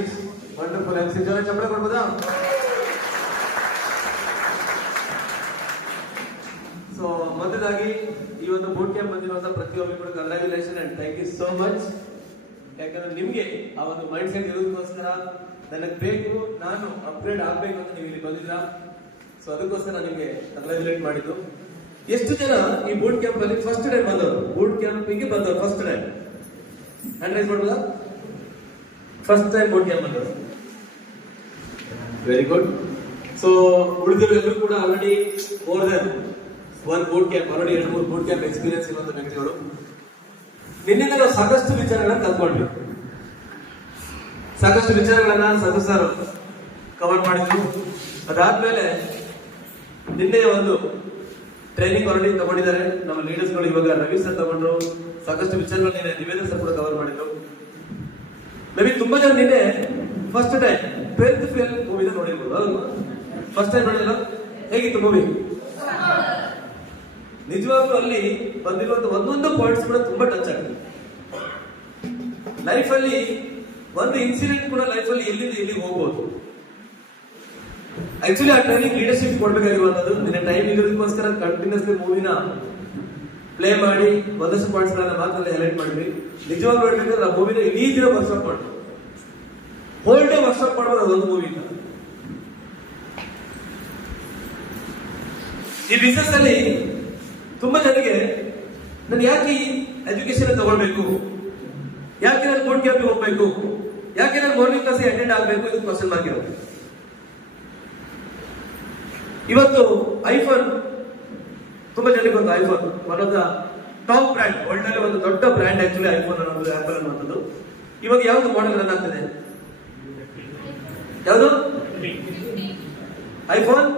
Nice wonderful MC ಜನ ಚಪ್ಪಳೆ ಕೊಡ್ಬೋದಾ? So ಮೊದಲಾಗಿ ಈ ಒಂದು ಬೂಟ್ ಕ್ಯಾಂಪ್ ಬಂದಿರುವಂತಹ ಪ್ರತಿಯೊಬ್ಬರು ಕೂಡ congratulation and thank you so much. ಯಾಕಂದ್ರೆ ನಿಮ್ಗೆ ಆ ಒಂದು ಮೈಂಡ್ ಸೆಟ್ ಇರೋದಕ್ಕೋಸ್ಕರ ನನಗೆ ಬೇಕು, ನಾನು ಅಪ್ಗ್ರೇಡ್ ಆಗ್ಬೇಕು ಅಂತ ನೀವು ಇಲ್ಲಿ ಬಂದಿದ್ರ. ಸೊ ಅದಕ್ಕೋಸ್ಕರ ನಿಮ್ಗೆ ಕಂಗ್ರಾಚುಲೇಟ್ ಮಾಡಿದ್ದು. ಎಷ್ಟು ಜನ ಈ ಬೂಟ್ ಕ್ಯಾಂಪ್ ಅಲ್ಲಿ ಫಸ್ಟ್ ಟೈಮ್ ಬಂದವರು, ಬೂಟ್ ಕ್ಯಾಂಪಿಗೆ ಬಂದವರು ಫಸ್ಟ್ ಟೈಮ್ ಹ್ಯಾಂಡ್ ರೈಸ್ ಮಾಡ್ಬೋದಾ? ಫಸ್ಟ್ ಟೈಮ್ ಬೂಟ್ ಕ್ಯಾಂಪ್ ಬಂದವರು, ವೆರಿ ಗುಡ್. ಸೊ ಉಳಿದವರೆಲ್ಲರೂ ಕೂಡ already more than one boot camp, already 2-3 boot camp experience ಇರುವಂತ ವ್ಯಕ್ತಿಗಳು. ನಿನ್ನಿಂದ ನಾವು ಸಾಕಷ್ಟು ವಿಚಾರಗಳನ್ನ ಕಲ್ತ್ಕೊಂಡ್ವಿ, ಸಾಕಷ್ಟು ವಿಚಾರಗಳನ್ನ ಸದು ಸರ್ ಕವರ್ ಮಾಡಿದ್ರು. ಅದಾದ್ಮೇಲೆ ನಿನ್ನೆ ಒಂದು ಟ್ರೈನಿಂಗ್ ಆಲ್ರೆಡಿ ತಗೊಂಡಿದ್ದಾರೆ ನಮ್ಮ ಲೀಡರ್ಸ್ ಗಳು. ಇವಾಗ ರವಿ ಸರ್ ತಗೊಂಡ್ರು, ಸಾಕಷ್ಟು ವಿಚಾರಗಳನ್ನ ನಿವೇದನ್ ಸರ್ ಕೂಡ ಕವರ್ ಮಾಡಿದ್ರು. ಮೇ ಬಿ ತುಂಬಾ ಜನ ನಿನ್ನೆ ಫಸ್ಟ್ ಟೈಮ್ 12th ಫೇಲ್ ಮೂವಿನ ನೋಡಿರ್ಬೋದು. ಫಸ್ಟ್ ಟೈಮ್ ನೋಡಿಲ್ಲ, ಹೇಗಿತ್ತು ಮೂವಿ? ನಿಜವಾಗ್ಲೂ ಅಲ್ಲಿ ಬಂದಿರುವಂತ ಒಂದೊಂದು ಪಾಯಿಂಟ್ಸ್ ಕೂಡ ತುಂಬಾ ಟಚ್ ಆಗುತ್ತೆ. ಲೈಫ್ ಅಲ್ಲಿ ಒಂದು ಇನ್ಸಿಡೆಂಟ್ ಕೂಡ ಲೈಫ್ ಅಲ್ಲಿ ಎಲ್ಲಿಂದ ಎಲ್ಲಿಗೆ ಹೋಗ್ಬೋದು. ಆಕ್ಚುಲಿ ಆ ಟ್ರೈನಿಂಗ್ ಲೀಡರ್ಶಿಪ್ ಕೊಡ್ಬೇಕಾಗಿರುವಂತದ್ದು. ನಿನ್ನೆ ಟೈಮ್ ಇರೋದಕ್ಕೋಸ್ಕರ ಕಂಟಿನ್ಯೂಸ್ಲಿ ಮೂವಿನ ಪ್ಲೇ ಮಾಡಿ ಒಂದಷ್ಟು ಪಾಯಿಂಟ್ಸ್ ಗಳನ್ನ ಮಾತ್ರ ಹೈಲೈಟ್ ಮಾಡಿದ್ವಿ. ನಿಜವಾಗ್ಲೂ ಹೇಳ್ಬೇಕಂದ್ರೆ ಆ ಮೂವಿನ ಇಡೀ ದಿನ ವರ್ಕ್ಶಾಪ್ ಮಾಡಿ ಹೋಲ್ ಡೇ ವರ್ಕ್ಶಾಪ್ ಮಾಡೋದು ಅದೊಂದು ಮೂವಿನ. ಈ ಬಿಸ್ನೆಸ್ ಅಲ್ಲಿ ತುಂಬಾ ಜನರಿಗೆ ನಾನು ಯಾಕೆ ಈ ಎಜುಕೇಶನ್ ತಗೊಳ್ಬೇಕು, ಯಾಕೆ ನಾನು ಬೂಟ್ ಕ್ಯಾಂಪ್ ಹೋಗ್ಬೇಕು, ಯಾಕೆ ನಾನು ಮಾರ್ನಿಂಗ್ ಕ್ಲಾಸ್ ಅಟೆಂಡ್ ಆಗ್ಬೇಕು, ಇದು ಕ್ವಶನ್ ಮಾರ್ಕ್ ಇರುತ್ತೆ. ಇವತ್ತು ಐಫೋನ್ ತುಂಬಾ ಜನರಿಗೆ ಗೊತ್ತು. IPhone one of the top brand, world ಅಲ್ಲಿ ಒಂದು ದೊಡ್ಡ ಬ್ರ್ಯಾಂಡ್ ಆಕ್ಚುಲಿ ಐಫೋನ್ ಅನ್ನೋದು, ಆಪಲ್ ಅನ್ನುವಂಥದ್ದು. ಇವಾಗ ಯಾವ್ದು ಮಾಡೆಲ್ ರನ್ ಆಗ್ತದೆ? ಯಾವುದು? ಐಫೋನ್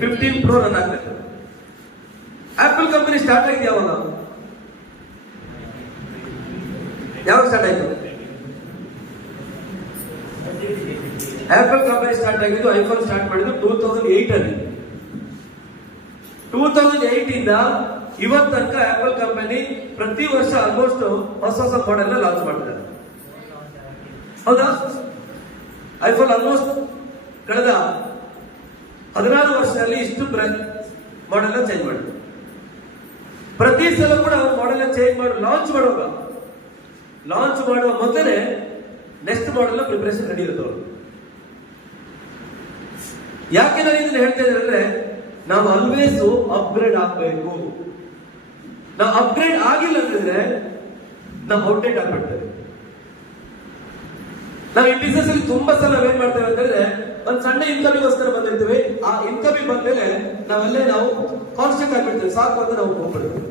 15 Pro ರನ್ ಆಗ್ತದೆ. ಆಪಲ್ ಕಂಪನಿ ಸ್ಟಾರ್ಟ್ ಆಗಿದೆ ಯಾವಾಗ? ಸ್ಟಾರ್ಟ್ ಆಯ್ತು? ಆಪಲ್ ಕಂಪನಿ ಸ್ಟಾರ್ಟ್ ಆಗಿದ್ದು, ಐಫೋನ್ ಸ್ಟಾರ್ಟ್ ಮಾಡಿದ್ದು 2008 ಅಲ್ಲಿ. 2008 ಇಂದ ಇವತ್ತು ತನಕ ಆಪಲ್ ಕಂಪನಿ ಪ್ರತಿ ವರ್ಷ ಆಲ್ಮೋಸ್ಟ್ ಹೊಸ ಹೊಸ ಮಾಡೆಲ್ ಲಾಂಚ್ ಮಾಡ್ತಾರೆ. ಹೌದಾ? ಐಫೋನ್ ಆಲ್ಮೋಸ್ಟ್ ಕಳೆದ 16 ವರ್ಷದಲ್ಲಿ ಇಷ್ಟು ಮಾಡೆಲ್ ಚೇಂಜ್ ಮಾಡಿದ್ರು. ಪ್ರತಿ ಸಲ ಕೂಡ ಮಾಡೆಲ್ ಚೇಂಜ್ ಮಾಡಿ ಲಾಂಚ್ ಮಾಡುವ ಮೊದಲೇ ನೆಕ್ಸ್ಟ್ ಮಾಡೆಲ್ ಪ್ರಿಪರೇಷನ್ ರೆಡಿ ಇರುತ್ತೆ ಅವರು. ಯಾಕೆ ನಾನು ಇದನ್ನ ಹೇಳ್ತಾ ಇದ್ದೇನೆ ಅಂದ್ರೆ, ನಾವು ಆಲ್ವೇಸ್ ಅಪ್ಗ್ರೇಡ್ ಆಗಬೇಕು. ನಾವು ಅಪ್ಗ್ರೇಡ್ ಆಗಿಲ್ಲ ಅಂತಂದ್ರೆ ನಾವು ಔಟ್ಡೇಟ್ ಆಗ್ಬಿಡ್ತೇವೆ. ನಾವು ಈ ಬಿಸ್ನೆಸ್ ಅಲ್ಲಿ ತುಂಬಾ ಸಲ ಏನ್ ಮಾಡ್ತೇವೆ ಅಂತಂದ್ರೆ, ಒಂದ್ ಸಣ್ಣ ಇನ್ಕಮಿಗೋಸ್ಕರ ಬಂದಿರ್ತೀವಿ. ಆ ಇನ್ಕಮಿಗೆ ಬಂದ್ಮೇಲೆ ನಾವು ಕಾನ್ಸ್ಟೆಂಟ್ ಆಗ್ಬಿಡ್ತೇವೆ, ಸಾಕು ಅಂತ ನಾವು ಹೋಗ್ಬಿಡ್ತೇವೆ.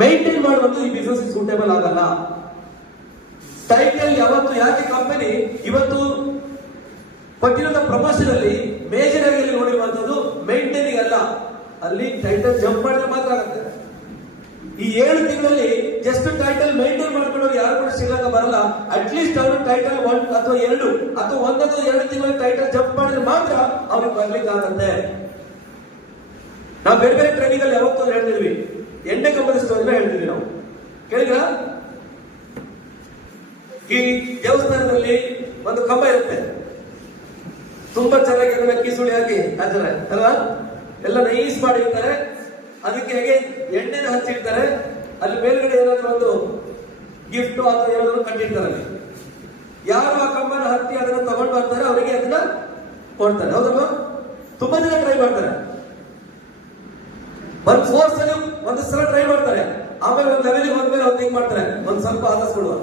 ಮೇಂಟೈನ್ ಮಾಡುವಂತ ಈ ಬಿಸ್ನೆಸ್ ಸೂಟೇಬಲ್ ಆಗಲ್ಲ. ಟೈಟಲ್ ಯಾವತ್ತು, ಯಾಕೆ ಕಂಪನಿ ಇವತ್ತು ಕೊಟ್ಟಿರೋ ಪ್ರಮೋಷನ್ ಅಲ್ಲಿ ಮೇಜರ್ ಆಗಿ ನೋಡಿರುವಂತದ್ದು ಮೇಂಟೈನಿಂಗ್ ಅಲ್ಲ, ಅಲ್ಲಿ ಟೈಟಲ್ ಜಂಪ್ ಮಾಡಿದ್ರೆ ಮಾತ್ರ ಆಗುತ್ತೆ. ಈ 7 ತಿಂಗಳಲ್ಲಿ ಜಸ್ಟ್ ಟೈಟಲ್ ಮೇಂಟೈನ್ ಮಾಡ್ಕೊಂಡು ಯಾರು ಕೂಡ ಶ್ರೀಲಂಕಾ ಬರಲ್ಲ. ಅಟ್ಲೀಸ್ಟ್ ಅವರು ಟೈಟಲ್ 1 ಅಥವಾ 2 ಅಥವಾ 1 ಅಥವಾ 2 ತಿಂಗಳಲ್ಲಿ ಟೈಟಲ್ ಜಂಪ್ ಮಾಡಿದ್ರೆ ಮಾತ್ರ ಅವ್ರಿಗೆ ಬರ್ಲಿಕ್ಕೆ ಆಗುತ್ತೆ. ನಾವು ಬೇರೆ ಬೇರೆ ಟ್ರೈನಿಂಗ್ ಅಲ್ಲಿ ಯಾವತ್ತೂ ಹೇಳ್ತಿದ್ವಿ, ಎಂಡೆ ಕಂಪನಿ ಸ್ಟೋರಿನ ಹೇಳ್ತಿದ್ವಿ ನಾವು. ಕೇಳಿದ್ರ? ಈ ದೇವಸ್ಥಾನದಲ್ಲಿ ಒಂದು ಕಂಬ ಇರುತ್ತೆ, ತುಂಬಾ ಚೆನ್ನಾಗಿ ಅದನ್ನ ಕಿಸುಳಿ ಹಾಕಿ ಹಾಕ್ತಾರೆ ಅಲ್ವಾ, ಎಲ್ಲ ನೈಸ್ ಮಾಡಿರ್ತಾರೆ. ಅದಕ್ಕೆ ಹೇಗೆ ಎಣ್ಣೆನ ಹಚ್ಚಿರ್ತಾರೆ, ಅಲ್ಲಿ ಮೇಲ್ಗಡೆ ಏನಾದ್ರು ಒಂದು ಗಿಫ್ಟ್ ಅಥವಾ ಏನಾದ್ರು ಕಟ್ಟಿರ್ತಾರೆ. ಅಲ್ಲಿ ಯಾರು ಆ ಕಂಬನ ಹತ್ತಿ ಅದನ್ನ ತಗೊಂಡು ಬರ್ತಾರೆ ಅವರಿಗೆ ಅದನ್ನ ಕೊಡ್ತಾರೆ. ಹೌದಲ್ವಾ? ತುಂಬಾ ಜನ ಟ್ರೈ ಮಾಡ್ತಾರೆ. ಒಂದ್ ಫೋರ್ಸ್ ಅಲ್ಲಿ ಒಂದು ಸಲ ಟ್ರೈ ಮಾಡ್ತಾರೆ, ಆಮೇಲೆ ಒಂದ್ ಲೆವೆಲ್ ಹೋದ್ಮೇಲೆ ಅವ್ರು ಹಿಂಗ್ ಮಾಡ್ತಾರೆ, ಒಂದ್ ಸ್ವಲ್ಪ ಆದಸ್ಕೊಡುವ,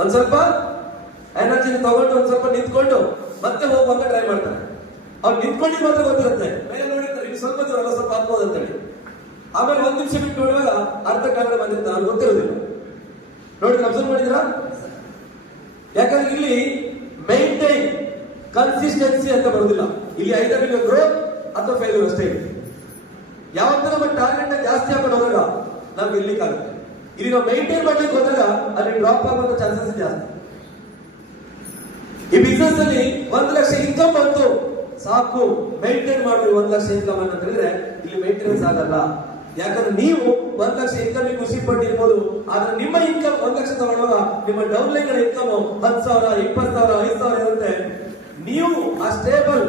ಒಂದ್ ಸ್ವಲ್ಪ ಎನರ್ಜಿ ತಗೊಂಡು ಒಂದ್ ಸ್ವಲ್ಪ ನಿಂತ್ಕೊಂಡು ಮತ್ತೆ ಹೋಗುವಂತ ಟ್ರೈ ಮಾಡ್ತಾರೆ. ಅವ್ರು ನಿಂತ್ಕೊಂಡಿದ್ ಮಾತ್ರ ಗೊತ್ತಿರುತ್ತೆ, ಮೇಲೆ ನೋಡಿರ್ತಾರೆ ಇದು ಸ್ವಲ್ಪ ದೂರ ಸ್ವಲ್ಪ ಹಾಕ್ಬೋದು ಅಂತ ಹೇಳಿ. ಆಮೇಲೆ 1 ನಿಮಿಷ ಬಿಟ್ಟು ನೋಡುವಾಗ ಅರ್ಧ ಕಾಲ ಬಂದಿರ್ತಾರೆ, ಅವ್ರು ಗೊತ್ತಿರೋದಿಲ್ಲ. ನೋಡಿ, ಅಬ್ಸರ್ವ್ ಮಾಡಿದ್ರ? ಯಾಕಂದ್ರೆ ಇಲ್ಲಿ ಮೇಂಟೈನ್ ಕನ್ಸಿಸ್ಟೆನ್ಸಿ ಅಂತ ಬರುದಿಲ್ಲ. ಇಲ್ಲಿ ಐದರ್ ನಿಮಗೆ ಗ್ರೋತ್ ಅಥವಾ ಫೇಲ್ಯೂರ್ ಅಷ್ಟೇ ಇದೆ. ಯಾವತ್ತೂ ನಮ್ಮ ಟಾರ್ಗೆಟ್ ಜಾಸ್ತಿ ಹಾಕೊಂಡು ಹೋದಾಗ ನಾವು ಗೆಲ್ಲಿಕ್ಕಾಗುತ್ತೆ. ಇಲ್ಲಿ ನಾವು ಮೇಂಟೈನ್ ಮಾಡ್ಲಿಕ್ಕೆ ಹೋದಾಗ ಅಲ್ಲಿ ಡ್ರಾಪ್ ಆಗುವಂತ ಚಾನ್ಸಸ್ ಜಾಸ್ತಿ. ಈ ಬಿಸ್ನೆಸ್ ಅಲ್ಲಿ 1 ಲಕ್ಷ ಇನ್ಕಮ್ ಬಂತು ಸಾಕು, ಮೇಂಟೈನ್ ಮಾಡಿ 1 ಲಕ್ಷ ಇನ್ಕಮ್ ಅಂತ ಹೇಳಿದ್ರೆ ಇಲ್ಲಿ ಮೇಂಟೆನೆನ್ಸ್ ಆಗಲ್ಲ. ಯಾಕಂದ್ರೆ ನೀವು 1 ಲಕ್ಷ ಇನ್ಕಮ್ ಖುಷಿ ಪಟ್ಟಿರ್ಬೋದು, ಆದ್ರೆ ನಿಮ್ಮ ಇನ್ಕಮ್ 1 ಲಕ್ಷ ತಗೊಳ್ಳುವಾಗ ನಿಮ್ಮ ಡೌನ್ಲೈನ್ ಗಳ ಇನ್ಕಮ್ 10,000, 20,000, 5,000 ಇರುತ್ತೆ. ನೀವು ಆ ಸ್ಟೇಬಲ್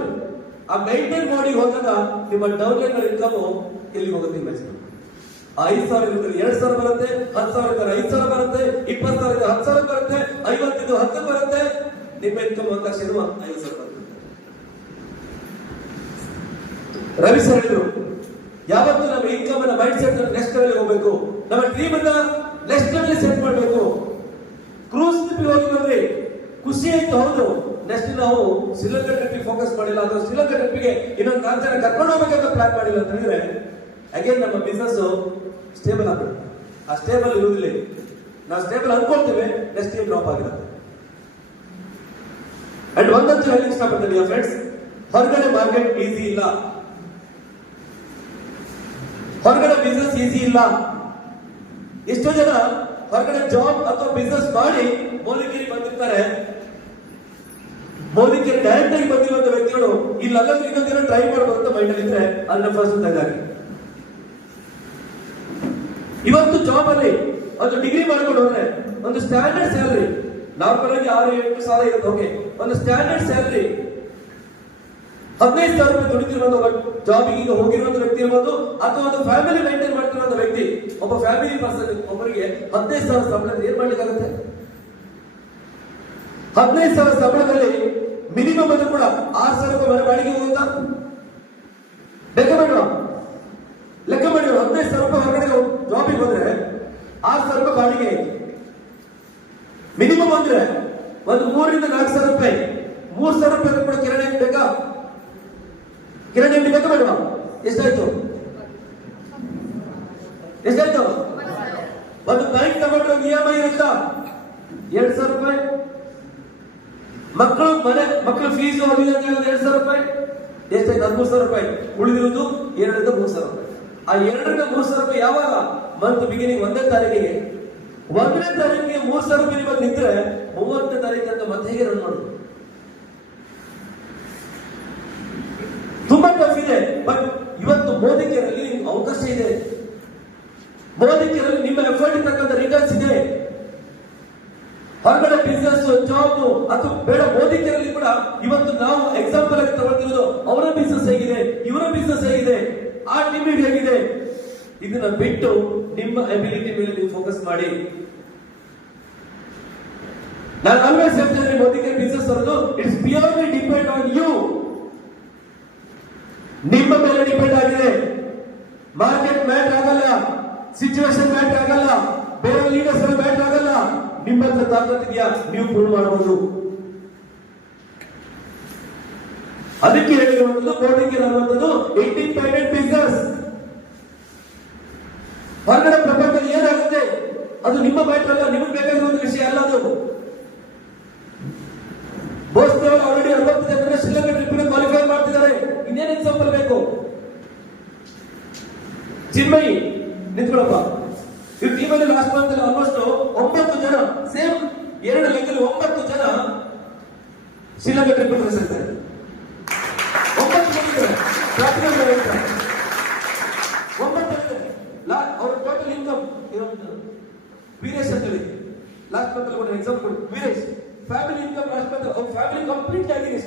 ಆ ಮೈಂಟೈನ್ ಮಾಡಿ ಹೋದಾಗ ನಿಮ್ಮ ಡೌನ್ಲೈನ್ ಗಳ ಇನ್ಕಮ್ ಎಲ್ಲಿ ಹೋಗುತ್ತೆ ಇಮ್ಯಾಜಿನ್. 5,000 ಇರುತ್ತೆ 2,000 ಬರುತ್ತೆ, 10,000 ಇದ್ದರೆ 5,000 ಬರುತ್ತೆ, 20,000 ಇದ್ದರೆ 10,000 ಬರುತ್ತೆ, 50 ಇದ್ದು 10 ಬರುತ್ತೆ. ನಿಮ್ಮ ಇನ್ಕಮ್ 1 ಲಕ್ಷ ಇರುವ 50,000 ಬರುತ್ತೆ. ರವಿ ಸರ್ ಹೇಳಿದ್ರು, ಯಾವತ್ತು ನಮ್ಮ ಇನ್ಕಮ್ ಅನ್ನ ಮೈಂಡ್ ಸೆಟ್ ನೆಕ್ಸ್ಟ್ ಲೆವೆಲ್ ಹೋಗ್ಬೇಕು, ನಮ್ಮ ಡ್ರೀಮ್ ಅನ್ನ ನೆಕ್ಸ್ಟ್ ಲೆವೆಲ್ ಸೆಟ್ ಮಾಡಬೇಕು. ಕ್ರೂಸ್ ಟ್ರಿಪ್ ಹೋಗಿ ಬಂದ್ರಿ, ಖುಷಿ ಆಯ್ತು, ಹೌದು. ನೆಕ್ಸ್ಟ್ ನಾವು ಶ್ರೀಲಂಕಾ ಟ್ರಿಪ್ ಫೋಕಸ್ ಮಾಡಿಲ್ಲ, ಅಥವಾ ಶ್ರೀಲಂಕಾ ಟ್ರಿಪ್ಗೆ ಇನ್ನೊಂದು 4 ಜನ ಕರ್ಕೊಂಡು ಹೋಗ್ಬೇಕಂತ ಪ್ಲಾನ್ ಮಾಡಿಲ್ಲ ಅಂತ ಹೇಳಿದ್ರೆ ಅಗೇನ್ ನಮ್ಮ ಬಿಸ್ನೆಸ್ ಸ್ಟೇಬಲ್ ಆಗಬೇಕು. ಆ ಸ್ಟೇಬಲ್ ಇರುವುದಿಲ್ಲ. ನಾವು ಸ್ಟೇಬಲ್ ಅನ್ಕೊಳ್ತೇವೆ, ನೆಕ್ಸ್ಟ್ ಇಯರ್ ಡ್ರಾಪ್ ಆಗಿರುತ್ತೆ. ಅಂಡ್ ಒಂದಂತೂ ಹೇಳಿ ಇಷ್ಟಪಡ್ತೀನಿ ಫ್ರೆಂಡ್ಸ್, ಹೊರಗಡೆ ಮಾರ್ಕೆಟ್ ಈಸಿ ಇಲ್ಲ, ಹೊರಗಡೆ ಬಿಸ್ನೆಸ್ ಈಸಿ ಇಲ್ಲ. ಎಷ್ಟೋ ಜನ ಹೊರಗಡೆ ಜಾಬ್ ಅಥವಾ ಬಿಸ್ನೆಸ್ ಮಾಡಿ ಮೌಲಿಕೇರಿ ಬಂದಿರ್ತಾರೆ. ಮೌಲಿಕೇರಿ ಡೈರೆಕ್ಟ್ ಆಗಿ ಬಂದಿರುವಂತ ವ್ಯಕ್ತಿಗಳು ಇಲ್ಲೆಲ್ಲ ಇನ್ನೊಂದಿನ ಟ್ರೈ ಮಾಡಬಹುದು ಮೈಂಡ್ ಅಲ್ಲಿ ಇದ್ರೆ ಅದನ್ನ ಫಸ್ಟ್ ತೆಗೆದಾಕಿ. ಇವತ್ತು ಜಾಬ್ ಅಲ್ಲಿ ಒಂದು ಡಿಗ್ರಿ ಮಾಡ್ಕೊಂಡು ಹೋದ್ರೆ ಒಂದು ಸ್ಟ್ಯಾಂಡರ್ಡ್ ಸ್ಯಾಲರಿ ನಾರ್ಮಲ್ ಆಗಿ 6-8 ಸಾವಿರ ಇರುತ್ತೆ. ಓಕೆ, ಒಂದು ಸ್ಟ್ಯಾಂಡರ್ಡ್ ಸ್ಯಾಲರಿ 15,000 ರೂಪಾಯಿ ದುಡಿತಿರುವಂತ ಜಾಬಿಗೆ ಈಗ ಹೋಗಿರುವಂತ ವ್ಯಕ್ತಿ ಇರ್ಬೋದು, ಅಥವಾ ಒಂದು ಫ್ಯಾಮಿಲಿ ಮೈಂಟೈನ್ ಮಾಡ್ತಿರುವಂತ ವ್ಯಕ್ತಿ, ಒಬ್ಬ ಫ್ಯಾಮಿಲಿ ಪರ್ಸನ್ ಒಬ್ಬರಿಗೆ 15,000 ಸಂಬಳ ಏನ್ ಮಾಡ್ಲಿಕ್ಕಾಗುತ್ತೆ? 15,000 ಸಂಬಳದಲ್ಲಿ ಮಿನಿಮಮ್ ಅದು ಕೂಡ 6,000 ರೂಪಾಯಿ ಮನೆ ಬಾಡಿಗೆ ಹೋಗುತ್ತಾ? ಲೆಕ್ಕ ಮಾಡುವ 15,000 ರೂಪಾಯಿ ಹೊರಗಡೆ ಜಾಬಿಗೆ ಹೋದ್ರೆ 6,000 ರೂಪಾಯಿ ಬಾಡಿಗೆ ಆಯ್ತು. ಮಿನಿಮಮ್ ಅಂದ್ರೆ ಒಂದು 3,000-4,000 ರೂಪಾಯಿ, 3,000 ರೂಪಾಯಿ ಕೂಡ ಕಿರಾಣಿ ಅಂಗಡಿ ಬೇಕಾ? ಕಿರಾಣಿ ಅಂಗಡಿ ಬೇಕಾ ಬೇಡವಾ? ಎಷ್ಟಾಯ್ತು? ಒಂದು ಬೈಕ್ ತಗೊಂಡ್ರೆ EMI ಇರುತ್ತಾ? 2,000 ರೂಪಾಯಿ. ಮಕ್ಕಳು ಫೀಸ್ ಓದಿಲ್ಲ ಅಂತ ಹೇಳಿದ್ರೆ 2,000 ರೂಪಾಯಿ. ಎಷ್ಟಾಯ್ತು? 13,000 ರೂಪಾಯಿ. ಉಳಿದಿರುವುದು 2,000-3,000 ರೂಪಾಯಿ. ಆ 2,000-3,000 ರೂಪಾಯಿ ಯಾವಾಗ? ಮಂತ್ ಬಿಗಿನಿಂಗ್ 1ನೇ ತಾರೀಕಿಗೆ 3,000 ರೂಪಾಯಿ ಇವತ್ತು ನಿಂತ್ರೆ 30ನೇ ತಾರೀಕು ಅಂತ ಮತ್ತೆ ಹೇಗೆ ರನ್ ಮಾಡುದು? ತುಂಬಾ ಟಫ್ ಇದೆ. ಬಟ್ ಇವತ್ತು ಮೋದಿಕೆರಲ್ಲಿ ಅವಕಾಶ ಇದೆ. ಮೋದಿಕೆರಲ್ಲಿ ನಿಮ್ಮ ಎಫರ್ಟ್ ಇರ್ತಕ್ಕಂಥ ರಿಟರ್ನ್ಸ್ ಇದೆ. ಹೊರಗಡೆ ಬಿಸ್ನೆಸ್ ಜಾಬ್ ಅಥವಾ ಬೇಡ, ಮೋದಿಕೆರಲ್ಲಿ ಕೂಡ ಇವತ್ತು ನಾವು ಎಕ್ಸಾಂಪಲ್ ಆಗಿ ತಗೊಳ್ತಿರೋದು. ಅವರ ಬಿಸ್ನೆಸ್ ಹೇಗಿದೆ, ಇವರ ಬಿಸ್ನೆಸ್ ಹೇಗಿದೆ, ಆ ಟೀಮ್ ಹೇಗಿದೆ, ಇದನ್ನ ಬಿಟ್ಟು ನಿಮ್ಮ ಅಬಿಲಿಟಿ ಮೇಲೆ ನೀವು ಫೋಕಸ್ ಮಾಡಿ. ನಾನು ಆಲ್ವೇಸ್ ಹೇಳ್ತೇನೆ, ಮೋದಿಕೆ ಬಿಸ್ನೆಸ್ ಅನ್ನೋದು it's purely depend on you. ನಿಮ್ಮ ಮೇಲೆ ಡಿಪೆಂಡ್ ಆಗಿದೆ. ಮಾರ್ಕೆಟ್ ಮ್ಯಾಟರ್ ಆಗಲ್ಲ, ಸಿಚುವೇಶನ್ ಮ್ಯಾಟರ್ ಆಗಲ್ಲ, ಬೇರೆ ಲೀಡರ್ಸ್ ಮ್ಯಾಟರ್ ಆಗಲ್ಲ. ನಿಮ್ಮ ಹತ್ರ ತಾಕತ್ತಿದೆಯಾ, ನೀವು ಪ್ರೂವ್ ಮಾಡಬಹುದು. ಅದಕ್ಕೆ ಹೇಳಿರುವಂತದ್ದು ಮೋದಿಗೆ ಅನ್ನುವಂಥದ್ದು ಇಂಡಿಪೆಂಡೆಂಟ್ ಬಿಸ್ನೆಸ್. ಹೊರಗಡೆ ಪ್ರಪಂಚದಲ್ಲಿ ಏನಾಗುತ್ತೆ ಅದು ನಿಮ್ಮ ಮ್ಯಾಟರ್ ಅಲ್ಲ, ನಿಮಗೆ ಬೇಕಾಗಿರುವಂತ ವಿಷಯ ಅಲ್ಲ ಅದು. ಬೋಸ್ದೇವ್ ಆಲ್ರೆಡಿ 60 ಜನ ಶ್ರೀಲಂಕಾ ಟ್ರಿಪ್ ಕ್ವಾಲಿಫೈ ಮಾಡ್ತಿದ್ದಾರೆ. ಇನ್ನೇನು ಎಕ್ಸಾಂಪಲ್ ಬೇಕು? ಚಿನ್ಮಯಿ ನಿಂತ್ಕೊಳ್ಳಪ್ಪ. ಈ ಟೀಮಲ್ಲಿ ಲಾಸ್ಟ್ ಮಂತ್ ಆಲ್ಮೋಸ್ಟ್ 9 ಜನ ಸೇಮ್ 2 ಲೆಕ್ಕದಲ್ಲಿ 9 ಜನ ಶ್ರೀಲಂಕಾ ಟ್ರಿಪ್ ಕಳಿಸಿದ್ದಾರೆ. 9 ಜನ ಅವ್ರ ಟೋಟಲ್ ಇನ್ಕಮ್ ವೀರೇಶ್ ಅಂತ ಹೇಳಿ ಲಾಸ್ಟ್ ಮಂತ್ ಒಂದು example. Veeresh family income last month ಅವ್ರ ಫ್ಯಾಮಿಲಿ ಕಂಪ್ಲೀಟ್ ಆಗಿದೆ.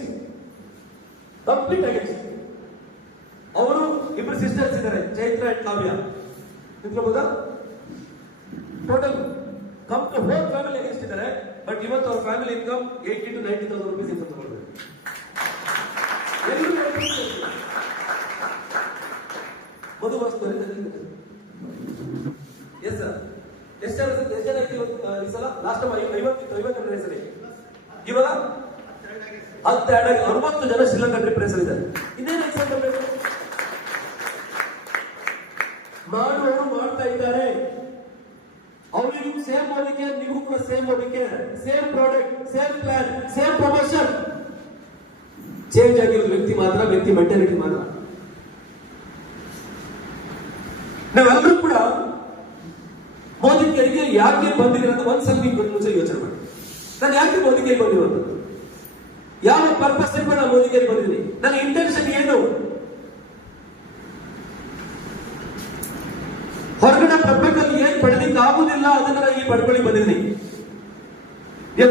ಅವರು ಇಬ್ಬರು ಸಿಸ್ಟರ್ಸ್ ಇದ್ದಾರೆ, ಚೈತ್ರ ಅಂಡ್ ಕಾವ್ಯ. ನಿಂತ್ಕೋಬಹುದಾ? ಟೋಟಲ್ ಹೋಲ್ ಫ್ಯಾಮಿಲಿ ಎಷ್ಟಿದ್ದಾರೆ? ಬಟ್ ಇವತ್ತು ಅವ್ರ family income 80,000 to 90,000 rupees income ತಗೊಳ್ಬೇಕು. Madhu yes sir. ಎಷ್ಟು ಜನ ಈ ಸಲ? ಲಾಸ್ಟ್ ಟೈಮ್ 50 ರೇಸಲ್ಲಿ, ಇವಾಗ 60 ಜನ ಶ್ರೀಲಂಕಾ ಟ್ರಿಪ್ ರೇಸಲ್ಲಿ ಇದ್ದಾರೆ. ಇದೇನು ಎಕ್ಸಾಂಪಲ್ ಬೇಕು? ಮಾಡುವವರು ಮಾಡ್ತಾ ಇದ್ದಾರೆ. ಅವರಿಗೂ ಸೇಮ್ ಓದಿಕೆ, ನಿಮಗೂ ಕೂಡ ಸೇಮ್ ಓದಿಕೆ, same product, same plan, same promotion. Change ಆಗಿರೋದು ವ್ಯಕ್ತಿ ಮಾತ್ರ, ವ್ಯಕ್ತಿ ಮೆಂಟಾಲಿಟಿ ಮಾತ್ರ. ನಾವೆಲ್ಲರೂ ಕೂಡ ಮೋದಿಕೆರಿಗೆ ಯಾಕೆ ಬಂದಿರೋ ಅಂತ ಒಂದ್ಸಲ ನೀವು ಮುಂಚೆ ಯೋಚನೆ ಮಾಡಿ. ನಾನು ಯಾಕೆ ಮೋದಿಕೆಗೆ ಬಂದಿರೋದು? ಯಾವ ಪರ್ಪಸ್ ನಾನು ಮೋದಿಕೆಗೆ ಬಂದಿದ್ದೀನಿ? ನನ್ನ ಇಂಟೆನ್ಷನ್ ಏನು? ಆಗಿಲ್ಲ, ಅದನ್ನ ಈ ಪಡ್ಕೊಳ್ಳಿ ಬಂದಿದ್ದೀನಿ.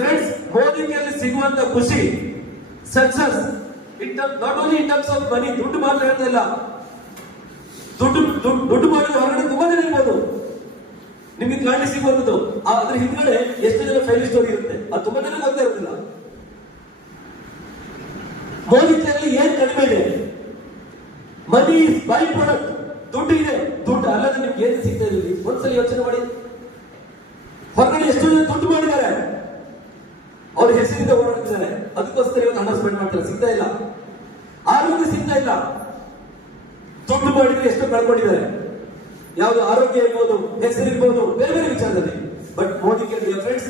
ಫ್ರೆಂಡ್ಸ್, ಮೋದಿಯಲ್ಲಿ ಸಿಗುವಂತ ಖುಷಿ, success, not only in terms of money, ದುಡ್ಡು ಮಾತ್ರ ಹೇಳ್ತಾ ಇಲ್ಲ. ದುಡ್ಡು ಮಾಡಿದ ಹೊರಗಡೆ ತುಂಬಾ ಜನ ಇರ್ಬೋದು, ನಿಮ್ಗೆ ಕಾಣಿ ಸಿಗುವಂಥದ್ದು. ಅದ್ರ ಹಿಂದ್ಗಡೆ ಎಷ್ಟು ಜನ ಫೈಲ್ ಸ್ಟೋರಿ ಇರುತ್ತೆ, ಅದು ತುಂಬಾ ಜನ ಗೊತ್ತೇ ಇರುತ್ತಿಲ್ಲ. ಮೋದಿಯಲ್ಲಿ ಏನ್ ಕಡಿಮೆ ಇದೆ? ಮನಿ ಬೈ ಪ್ರಾಡಕ್ಟ್. ದುಡ್ಡು ಇದೆ, ದುಡ್ಡು ಅಲ್ಲದೆ ನಿಮ್ಗೆ ಏನು ಸಿಗ್ತಾ ಇಲ್ಲ. ಒಂದ್ಸಲ ಯೋಚನೆ ಮಾಡಿ, ಹೊರಗಡೆ ಎಷ್ಟು ಜನ ದುಡ್ಡು ಮಾಡಿದ್ದಾರೆ, ಅವ್ರ ಹೆಸರಿಂದ ಓಡಾಡ್ತಿದ್ದಾರೆ, ಅದಕ್ಕೋಸ್ಕರ ಇವತ್ತು ಹಣ ಸ್ಪೆಂಡ್ ಮಾಡ್ತಾರೆ, ಸಿಗ್ತಾ ಇಲ್ಲ. ಆರೋಗ್ಯ ಸಿಗ್ತಾ ಇಲ್ಲ, ದುಡ್ಡು ಮಾಡಿದ್ರೆ ಎಷ್ಟು ಕಳ್ಕೊಂಡಿದ್ದಾರೆ. ಯಾವುದು ಆರೋಗ್ಯ ಇರ್ಬೋದು, ಹೆಸರಿರ್ಬೋದು, ಬೇರೆ ಬೇರೆ ವಿಚಾರದಲ್ಲಿ. ಬಟ್ ಮೋದಿಗೆ ಫ್ರೆಂಡ್ಸ್,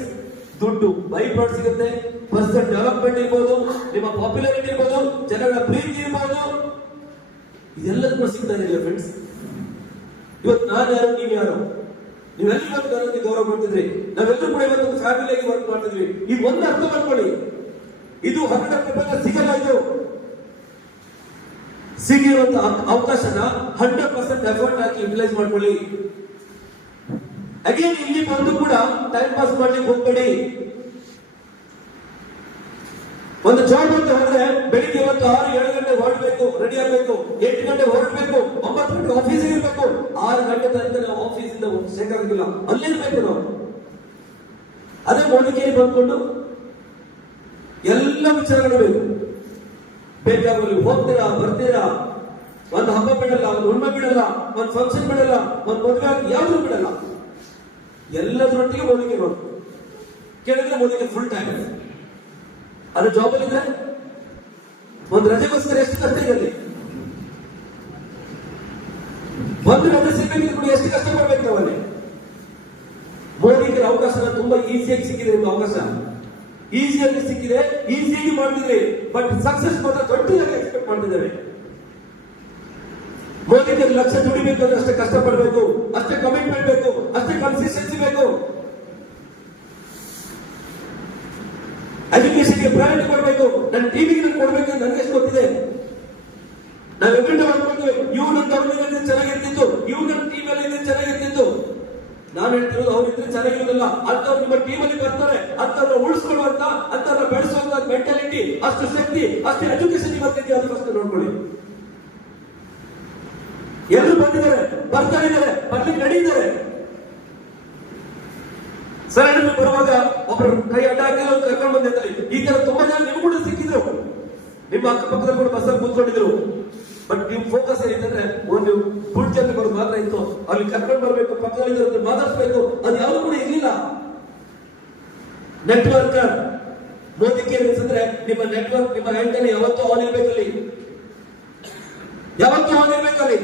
ದುಡ್ಡು ಬೈ ಪ್ರಾಡಕ್ಟ್ ಸಿಗುತ್ತೆ, ಪರ್ಸನಲ್ ಡೆವಲಪ್ಮೆಂಟ್ ಇರ್ಬೋದು, ನಿಮ್ಮ ಪಾಪ್ಯುಲಾರಿಟಿ ಇರ್ಬೋದು, ಜನಗಳ ಪ್ರೀತಿ ಇರ್ಬೋದು, ಇದೆಲ್ಲದೂ ಸಿಗ್ತಾ ಇದೆಯಲ್ಲ ಫ್ರೆಂಡ್ಸ್. ಇವತ್ತು ನಾನು ಯಾರು, ನೀವು ಯಾರು, ನೀವೆಲ್ಲ ಇವತ್ತು ನನಗೆ ಗೌರವ ಮಾಡ್ತಿದ್ರಿ, ನಾವೆಲ್ಲರೂ ಕೂಡ ಇವತ್ತು ಫ್ಯಾಮಿಲಿಯಾಗಿ ವರ್ಕ್ ಮಾಡ್ತಿದ್ವಿ. ಇದು ಒಂದು ಅರ್ಥ ಮಾಡ್ಕೊಳ್ಳಿ, ಇದು 100% ಸಿಗಲ್ಲ. ಇದು ಸಿಗಿರುವಂತ ಅವಕಾಶನ 100% ಎಫರ್ಟ್ ಹಾಕಿ ಯುಟಿಲೈಸ್ ಮಾಡ್ಕೊಳ್ಳಿ. ಅಗೇನ್ ಇಲ್ಲಿ ಬಂದು ಕೂಡ ಟೈಮ್ ಪಾಸ್ ಮಾಡ್ಲಿಕ್ಕೆ ಹೋಗ್ಬೇಡಿ. ಒಂದು ಜಾಬ್ ಅಂತ ಹೋದ್ರೆ ಬೆಳಿಗ್ಗೆ ಇವತ್ತು 6-7 ಗಂಟೆ ಹೊರಡಬೇಕು, ರೆಡಿ ಆಗಬೇಕು, 8 ಗಂಟೆ ಹೊರಡಬೇಕು, 9 ಗಂಟೆ ಆಫೀಸ್ ಇರಬೇಕು. 6 ಗಂಟೆ ತನಕ ನಾವು ಆಫೀಸ್ ಇಂದ ಶೇಖಾಗಿಲ್ಲ, ಅಲ್ಲೇ ಇರ್ಬೇಕು ನಾವು. ಅದೇ ಮೋದಿಕೇರಿ ಬಂದ್ಕೊಂಡು ಎಲ್ಲ ವಿಚಾರಗಳು ಬೇಕು. ಬೇಕಾಗಲಿ ಹೋಗ್ತೀರಾ, ಬರ್ತೀರಾ, ಒಂದು ಹಬ್ಬ ಬಿಡಲ್ಲ, ಒಂದು ಹುಣ್ಮೆ ಬಿಡಲ್ಲ, ಒಂದು ಫಂಕ್ಷನ್ ಬಿಡಲ್ಲ, ಒಂದು ಮದುವೆ ಯಾವ್ದು ಬಿಡಲ್ಲ, ಎಲ್ಲದರೊಟ್ಟಿಗೆ ಮೋದಿಗೆ ಬಂತು. ಕೇಳಿದ್ರೆ ಮೋದಿಗೆ ಫುಲ್ ಟೈಮ್. ಅದು ಜಾಬ್ ಅಲ್ಲಿ ಇದ್ರೆ ಒಂದು ರಜೆಗೋಸ್ಕರ ಎಷ್ಟು ಕಷ್ಟ ಇದೆ. ಒಂದು ರಜೆ ಸಿಗಬೇಕು ಕೂಡ ಎಷ್ಟು ಕಷ್ಟ ಪಡ್ಬೇಕು ನಾವಲ್ಲಿ. ಮೋದಿಗೆ ಅವಕಾಶ ತುಂಬಾ ಈಸಿಯಾಗಿ ಸಿಕ್ಕಿದೆ. ನಿಮ್ಗೆ ಅವಕಾಶ ಈಸಿಯಾಗಿ ಸಿಕ್ಕಿದೆ, ಈಸಿಯಾಗಿ ಮಾಡ್ತಿದ್ರಿ. ಬಟ್ ಸಕ್ಸಸ್ ಮಾತ್ರ ದೊಡ್ಡದಾಗಿ ಎಕ್ಸ್ಪೆಕ್ಟ್ ಮಾಡ್ತಿದ್ದೇವೆ. ಮೋದಿಗೆ ಲಕ್ಷ ದುಡಿಬೇಕು ಅಂದ್ರೆ ಅಷ್ಟೇ ಕಷ್ಟ ಪಡಬೇಕು, ಅಷ್ಟೇ ಕಮಿಟ್ಮೆಂಟ್ ಬೇಕು, ಅಷ್ಟೇ ಕನ್ಸಿಸ್ಟೆನ್ಸಿ ಬೇಕು. ಎಜುಕೇಶನ್ಗೆ ಪ್ರಯಾರಿಟಿ ಕೊಡಬೇಕು. ನನ್ನ ಟಿವಿಗೆ ಕೊಡಬೇಕು ಅಂತ ನನಗೆ ಎಷ್ಟು ಗೊತ್ತಿದೆ. ನಾವೆಲ್ಲರೂ ಮಾಡ್ಕೊಳ್ತೇವೆ, ಇವ್ರು ನನ್ನ ತವರಿದ್ರೆ ಚೆನ್ನಾಗಿರ್ತಿತ್ತು, ಇವ್ರು ನನ್ನ ಟೀಮಲ್ಲಿ ಇದ್ರೆ ಚೆನ್ನಾಗಿರ್ತಿತ್ತು. ನಾನು ಹೇಳ್ತಿರೋದು ಅವ್ರು ಇದ್ರೆ ಚೆನ್ನಾಗಿರೋದಿಲ್ಲ, ಅಂತವ್ರು ನಿಮ್ಮ ಟೀಮಲ್ಲಿ ಬರ್ತಾರೆ, ಅಂತವ್ರನ್ನ ಉಳಿಸ್ಕೊಳ್ಳುವಂತ, ಅಂತವ್ರನ್ನ ಬೆಳೆಸುವಂತ ಮೆಂಟಾಲಿಟಿ, ಅಷ್ಟು ಶಕ್ತಿ, ಅಷ್ಟು ಎಜುಕೇಶನ್ ಇವತ್ತಿದೆ. ಅದು ಫಸ್ಟ್ ನೋಡ್ಕೊಳ್ಳಿ. ಎಲ್ಲರೂ ಬಂದಿದ್ದಾರೆ, ಬರ್ತಾ ಇದ್ದಾರೆ, ಬರ್ಲಿಕ್ಕೆ ನಡೀತಾರೆ. ಸರಣಿ ಬರುವಾಗ ಒಬ್ಬರು ಕೈ ಅಡ್ಡ ಹಾಕಿಲ್ಲ ಕರ್ಕೊಂಡು ಬಂದಿದ್ದಾರೆ. ಈ ತರ ತುಂಬಾ ಜನ ನಿಮ್ಗೂ ಕೂಡ ಸಿಕ್ಕಿದ್ರು, ನಿಮ್ಮ ಅಕ್ಕಪಕ್ಕದಲ್ಲಿ ಕೂಡ ಬಸ್ಸಲ್ಲಿ ಕೂತ್ಕೊಂಡಿದ್ರು. ಬಟ್ ನಿಮ್ ಫೋಕಸ್ ಏನಿದೆ, ಒಂದು ಫುಡ್ ಜನ ಬರೋದು ಮಾತ್ರ ಇತ್ತು. ಅಲ್ಲಿ ಕರ್ಕೊಂಡು ಬರ್ಬೇಕು, ಪಕ್ಕದಲ್ಲಿ ಮಾತಾಡ್ಸ್ಬೇಕು, ಅದು ಯಾವುದು ಕೂಡ ಇರ್ಲಿಲ್ಲ. ನೆಟ್ವರ್ಕ್ ಮೋದಿಗೆ ಅನ್ಸಿದ್ರೆ ನಿಮ್ಮ ನೆಟ್ವರ್ಕ್, ನಿಮ್ಮ ಆಂಟೆನಾ ಯಾವತ್ತೂ ಆನ್ ಇರ್ಬೇಕಲ್ಲಿ, ಯಾವತ್ತೂ ಆನ್ ಇರ್ಬೇಕಲ್ಲಿ.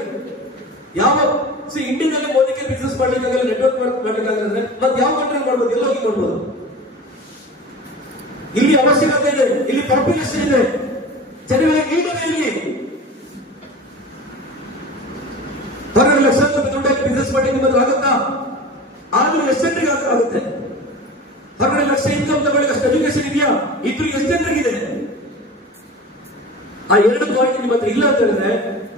ಯಾವ ಇಂಡಿಯಾದಲ್ಲಿ ಮೋದಿಗೆ ಬಿಸ್ನೆಸ್ ಮಾಡ್ಲಿಕ್ಕಾಗಲ್ಲ, ನೆಟ್ವರ್ಕ್ ಮಾಡ್ಲಿಕ್ಕಾಗಲ್ಲ, ಮತ್ತೆ ಯಾವ ಕಂಟ್ರಿ ಮಾಡ್ಬೋದು, ಎಲ್ಲ ಹೋಗಿ ಮಾಡ್ಬೋದು. ಇಲ್ಲಿ ಅವಶ್ಯಕತೆ ಇದೆ, ಇಲ್ಲಿ ಪಾಪ್ಯುಲೇಷನ್ ಇದೆ, ಜನಗಳಿಗೆ ಇಲ್ಲಿ 12 ಲಕ್ಷ ದುಡ್ಡಾಗಿ ಬಿಸ್ನೆಸ್ ಮಾಡ್ಲಿಕ್ಕೆ ನಿಮ್ಮದು ಆಗುತ್ತಾ? ಆದ್ರೂ ಎಷ್ಟು ಜನರಿಗೆ ಆಗುತ್ತೆ? 12 ಲಕ್ಷ ಇನ್ಕಮ್ ತಗೊಳ್ಳಿ, ಅಷ್ಟು ಎಜುಕೇಶನ್ ಇದೆಯಾ? ಇದ್ರು ಎಷ್ಟು ಜನರಿಗಿದೆ? ಆ 2 ಪಾಯಿಂಟ್ ನಿಮ್ಮ ಹತ್ರ ಇಲ್ಲ ಅಂತ ಹೇಳಿದ್ರೆ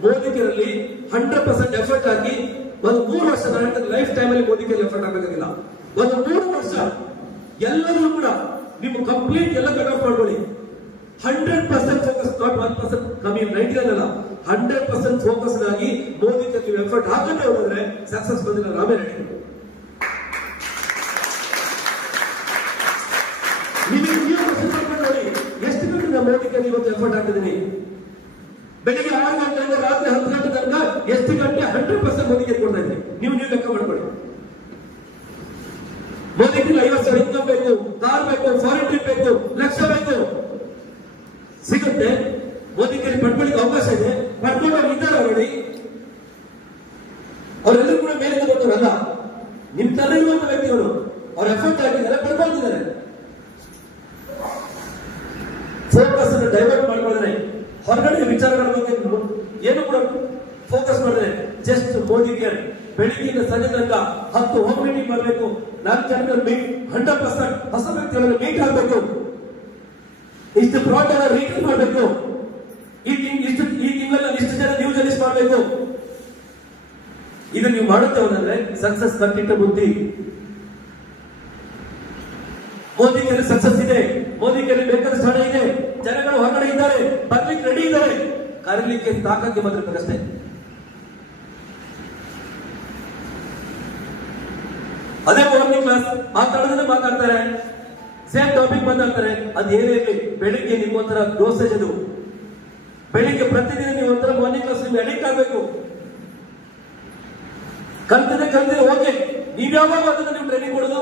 ಮೋದಿಗೆರಲ್ಲಿ 100% ಎಫರ್ಟ್ ಹಾಕಿ ಒಂದು 3 ವರ್ಷ, ನಾನು ಲೈಫ್ ಟೈಮ್ ಅಲ್ಲಿ ಮೋದಿಗೆ ಎಫರ್ಟ್ ಹಾಕಬೇಕಾಗಿಲ್ಲ, ಒಂದು 3 ವರ್ಷ ಎಲ್ಲರೂ ಕೂಡ ನೀವು ಕಂಪ್ಲೀಟ್ ಎಲ್ಲ ಕಟ್ ಆಫ್ ಮಾಡ್ಕೊಳ್ಳಿ. 100% ಫೋಕಸ್, ನಾಟ್ 1% ಕಮ್ಮಿ, 99 ಅಲ್ಲ, 100% ಫೋಕಸ್ ಆಗಿ ಮೋದಿಗೆ ನೀವು ಎಫರ್ಟ್ ಹಾಕಂತ ಹೋದ್ರೆ ಸಕ್ಸಸ್ ಬಂದಿಲ್ಲ. ನಾವೇ ರೆಡಿ. ನೋಡಿ ಎಷ್ಟು ಗಂಟೆ ನಾನು ಮೋದಿಗೆ ಇವತ್ತು ಎಫರ್ಟ್ ಹಾಕಿದ್ದೀನಿ. ಬೆಳಿಗ್ಗೆ 6 ಗಂಟೆಯಿಂದ ರಾತ್ರಿ 10 ಗಂಟೆ ತನಕ ಎಷ್ಟು ಗಂಟೆ 100% ಮೋದಿಗೆ ಕೊಡ್ತಾ ಇದ್ದೀನಿ. ನೀವು ಲೆಕ್ಕ ಮಾಡ್ಕೊಳ್ಳಿ. ಮೋದಿಗೆ 50,000 ಇನ್ಕಮ್ ಬೇಕು, ಕಾರ್ ಬೇಕು, ಫಾರಿನ್ ಟ್ರಿಪ್ ಬೇಕು, ಲಕ್ಷ ಬೇಕು, ಸಿಗುತ್ತೆ. ಮೋದಿಗೆ ಪಡ್ಕೊಳ್ಳಿಕ್ಕೆ ಅವಕಾಶ ಇದೆ. ಪಡ್ಕೊಂಡು ಇದ್ದಾರೆ ನೋಡಿ, ಅವರೆಲ್ಲರೂ ಕೂಡ ಮೇಲಿಂದ ಬರ್ತಾರಲ್ಲ, ನಿಮ್ ತರ ಇರುವಂತ ವ್ಯಕ್ತಿಗಳು ಅವ್ರ ಎಫರ್ಟ್ ಹಾಕಿದ್ದಾರೆ, ಪಡ್ಕೊಳ್ತಿದ್ದಾರೆ. ಫೋಕಸ್ ಅನ್ನು ಡೈವರ್ಟ್ ಮಾಡ್ಕೊಂಡ್ರೆ ಹೊರಗಡೆ ವಿಚಾರಗಳ ಬಗ್ಗೆ ಏನು ಕೂಡ ಫೋಕಸ್ ಮಾಡಿದ್ರೆ ಜಸ್ಟ್ ಮೋದಿಗೆ ಬೆಳಿಗ್ಗೆಯಿಂದ ಸಂಜೆ ತನಕ 10 ಹೋಮ್ ಮೀಟಿಂಗ್ ಮಾಡಬೇಕು, 4 ಜನರ ಮೀಟ್, 100% ಹೊಸ ವ್ಯಕ್ತಿಗಳನ್ನು ಮೀಟ್ ಆಗಬೇಕು, ಇಷ್ಟು ಪ್ರಾಡಕ್ಟ್ ಅನ್ನ ರೀಟೇಲ್ ಮಾಡಬೇಕು, ಈ ತಿಂಗಳಲ್ಲಿ ಇಷ್ಟು ಜನ ನ್ಯೂ ಜರ್ನೀಸ್ ಮಾಡಬೇಕು. ಇದು ನೀವು ಮಾಡುತ್ತೇವೆ ಸಕ್ಸಸ್ ಕಟ್ಟಿಟ್ಟ ಬುದ್ಧಿ. ಮೋದಿ ಕೈಲಿ ಸಕ್ಸಸ್ ಇದೆ, ಮೋದಿ ಕೈಲಿ ಬೇಕಾದಷ್ಟು ಹಣ ಇದೆ, ಜನಗಳು ಹೊರಗಡೆ ಇದ್ದಾರೆ, ಬರ್ಲಿಕ್ಕೆ ರೆಡಿ ಇದ್ದಾರೆ, ಕರೀಲಿಕ್ಕೆ ತಾಕಕ್ಕೆ ಬಂದಿರ್ಬೇಕಷ್ಟೇ. ಅದೇ ಮಾರ್ನಿಂಗ್ ಕ್ಲಾಸ್ ಮಾತಾಡ್ತಾರೆ, ಸೇಮ್ ಟಾಪಿಕ್ ಮಾತಾಡ್ತಾರೆ. ಅದು ಏನೇ ಇರಲಿ, ಬೆಳಿಗ್ಗೆ ನಿಮ್ಮೊಂಥರ ಡೋಸೇಜ್ ಅದು. ಬೆಳಿಗ್ಗೆ ಪ್ರತಿದಿನ ನೀವು ಒಂಥರ ಮಾರ್ನಿಂಗ್ ಕ್ಲಾಸ್ ನಿಮ್ಗೆ ಅಡಿಕ್ಟ್ ಆಗಬೇಕು. ಕಲ್ತಿದೆ ಓಕೆ. ನೀವ್ ಯಾವಾಗ ಅದನ್ನ ನೀವು ಟ್ರೈನಿಂಗ್ ಕೊಡೋದು?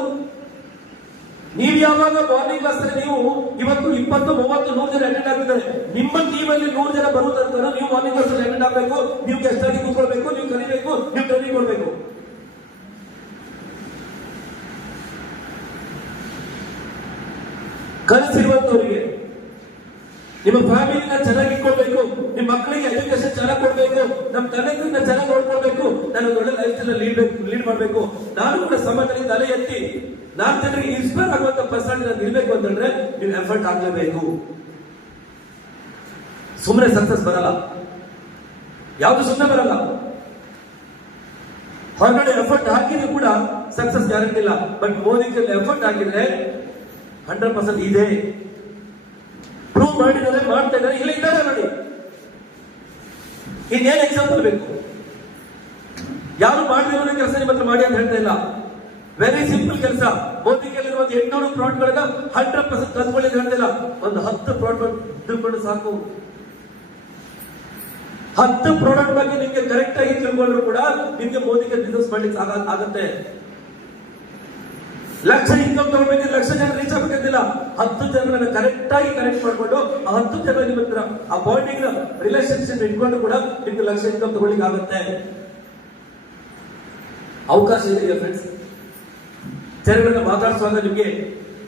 ನೀವು ಯಾವಾಗ ಮಾರ್ನಿಂಗ್ ಕ್ಲಾಸ್ ನೀವು ಇವತ್ತು 20, 30, 100 ಜನ ಅಟೆಂಡ್ ಆಗ್ತಿದ್ದಾರೆ. ನಿಮ್ಮ ಟೀಮಲ್ಲಿ 100 ಜನ ಬರುವುದಂತ ನೀವು ಮಾರ್ನಿಂಗ್ ಕ್ಲಾಸ್ ಅಟೆಂಡ್ ಆಗಬೇಕು. ನೀವು ಗೆಸ್ಟ್ ಆಗಿ ಕೂತ್ಕೊಳ್ಬೇಕು, ನೀವು ಕಲಿಬೇಕು, ನೀವು ಟ್ರೈನಿಂಗ್ ಕೊಡಬೇಕು. ಕನಸಿರುವಂತವರಿಗೆ ನಿಮ್ಮ ಫ್ಯಾಮಿಲಿನ ಚೆನ್ನಾಗಿ ಇಟ್ಕೊಳ್ಬೇಕು, ನಿಮ್ಮ ಮಕ್ಕಳಿಗೆ ಎಜುಕೇಶನ್ ಚೆನ್ನಾಗಿ ಕೊಡ್ಬೇಕು, ನಮ್ಮ ತಂದೆಗಳನ್ನ ಚೆನ್ನಾಗಿ ನೋಡ್ಕೊಳ್ಬೇಕು, ನಾನು ಒಳ್ಳೆ ಲೈಫ್ ಸ್ಟೈಲ್ ಲೀಡ್ ಮಾಡಬೇಕು, ನಾನು ಕೂಡ ಸಮಾಜದಲ್ಲಿ ತಲೆ ಎತ್ತಿ ನಾನು ಜನರಿಗೆ ಇನ್ಸ್ಪೈರ್ ಆಗುವಂತ ಪರ್ಸನಾಲಿಟಿ ನಾನು ಇರ್ಬೇಕು ಅಂತಂದ್ರೆ ನೀವು ಎಫರ್ಟ್ ಆಗ್ಲೇಬೇಕು. ಸುಮ್ಮನೆ ಸಕ್ಸಸ್ ಬರಲ್ಲ, ಯಾವುದು ಸುಮ್ಮನೆ ಬರಲ್ಲ. ಹೊರಗಡೆ ಎಫರ್ಟ್ ಹಾಕಿದ್ರು ಕೂಡ ಸಕ್ಸಸ್ ಗ್ಯಾರಂಟಿ ಇಲ್ಲ. ಬಟ್ ಮೋದಿ ಎಫರ್ಟ್ ಹಾಕಿದ್ರೆ 100% ಇದೆ. ಪ್ರೂವ್ ಮಾಡಿದರೆ ಮಾಡ್ತಾ ಇದ್ದಾರೆ, ಇಲ್ಲ ಇದ್ದಾರೆ ನೋಡಿ. ಇನ್ನೇನು ಎಕ್ಸಾಂಪಲ್ ಬೇಕು? ಯಾರು ಮಾಡಿರೋ ಕೆಲಸ ನಿಮ್ಮ ಹತ್ರ ಮಾಡಿ ಅಂತ ಹೇಳ್ತಾ ಇಲ್ಲ. ವೆರಿ ಸಿಂಪಲ್ ಕೆಲಸ. ಮೋದಿ ಕೈಲಿರುವ 800 ಪ್ರಾಡಕ್ಟ್ಗಳನ್ನ 100% ಕಲ್ತ್ಕೊಳ್ಳಿ ಅಂತ ಹೇಳ್ತಿಲ್ಲ. ಒಂದು 10 ಪ್ರಾಡಕ್ಟ್ ತಿಳ್ಕೊಂಡು ಸಾಕು. 10 ಪ್ರಾಡಕ್ಟ್ ಬಗ್ಗೆ ನಿಮ್ಗೆ ಕರೆಕ್ಟ್ ಆಗಿ ತಿಳ್ಕೊಂಡ್ರು ಕೂಡ ನಿಮ್ಗೆ ಮೋದಿಗೆ ಬಿಸ್ನೆಸ್ ಮಾಡ್ಲಿಕ್ಕೆ ಆಗತ್ತೆ. ಲಕ್ಷ ಇನ್ಕಮ್ ತಗೊಳ್ಬೇಕು, ಲಕ್ಷ ಜನ ರೀಚ್ ಆಗ್ಬೇಕಂತಿಲ್ಲ. 10 ಜನರನ್ನ ಕರೆಕ್ಟ್ ಆಗಿ ಕನೆಕ್ಟ್ ಮಾಡ್ಕೊಂಡು ಆ 10 ಜನ ನಿಮ್ಮ ಹತ್ರ ಆ ಬಾಂಡಿಂಗ್ ರಿಲೇಶನ್ಶಿಪ್ ಇಟ್ಕೊಂಡು ಕೂಡ ನಿಮ್ಗೆ ಲಕ್ಷ ಇನ್ಕಮ್ ತಗೊಳ್ಳಿಕ್ಕೆ ಆಗುತ್ತೆ. ಅವಕಾಶ ಇದೆ ಫ್ರೆಂಡ್ಸ್. ಜನಗಳನ್ನ ಮಾತಾಡಿಸುವಾಗ ನಿಮ್ಗೆ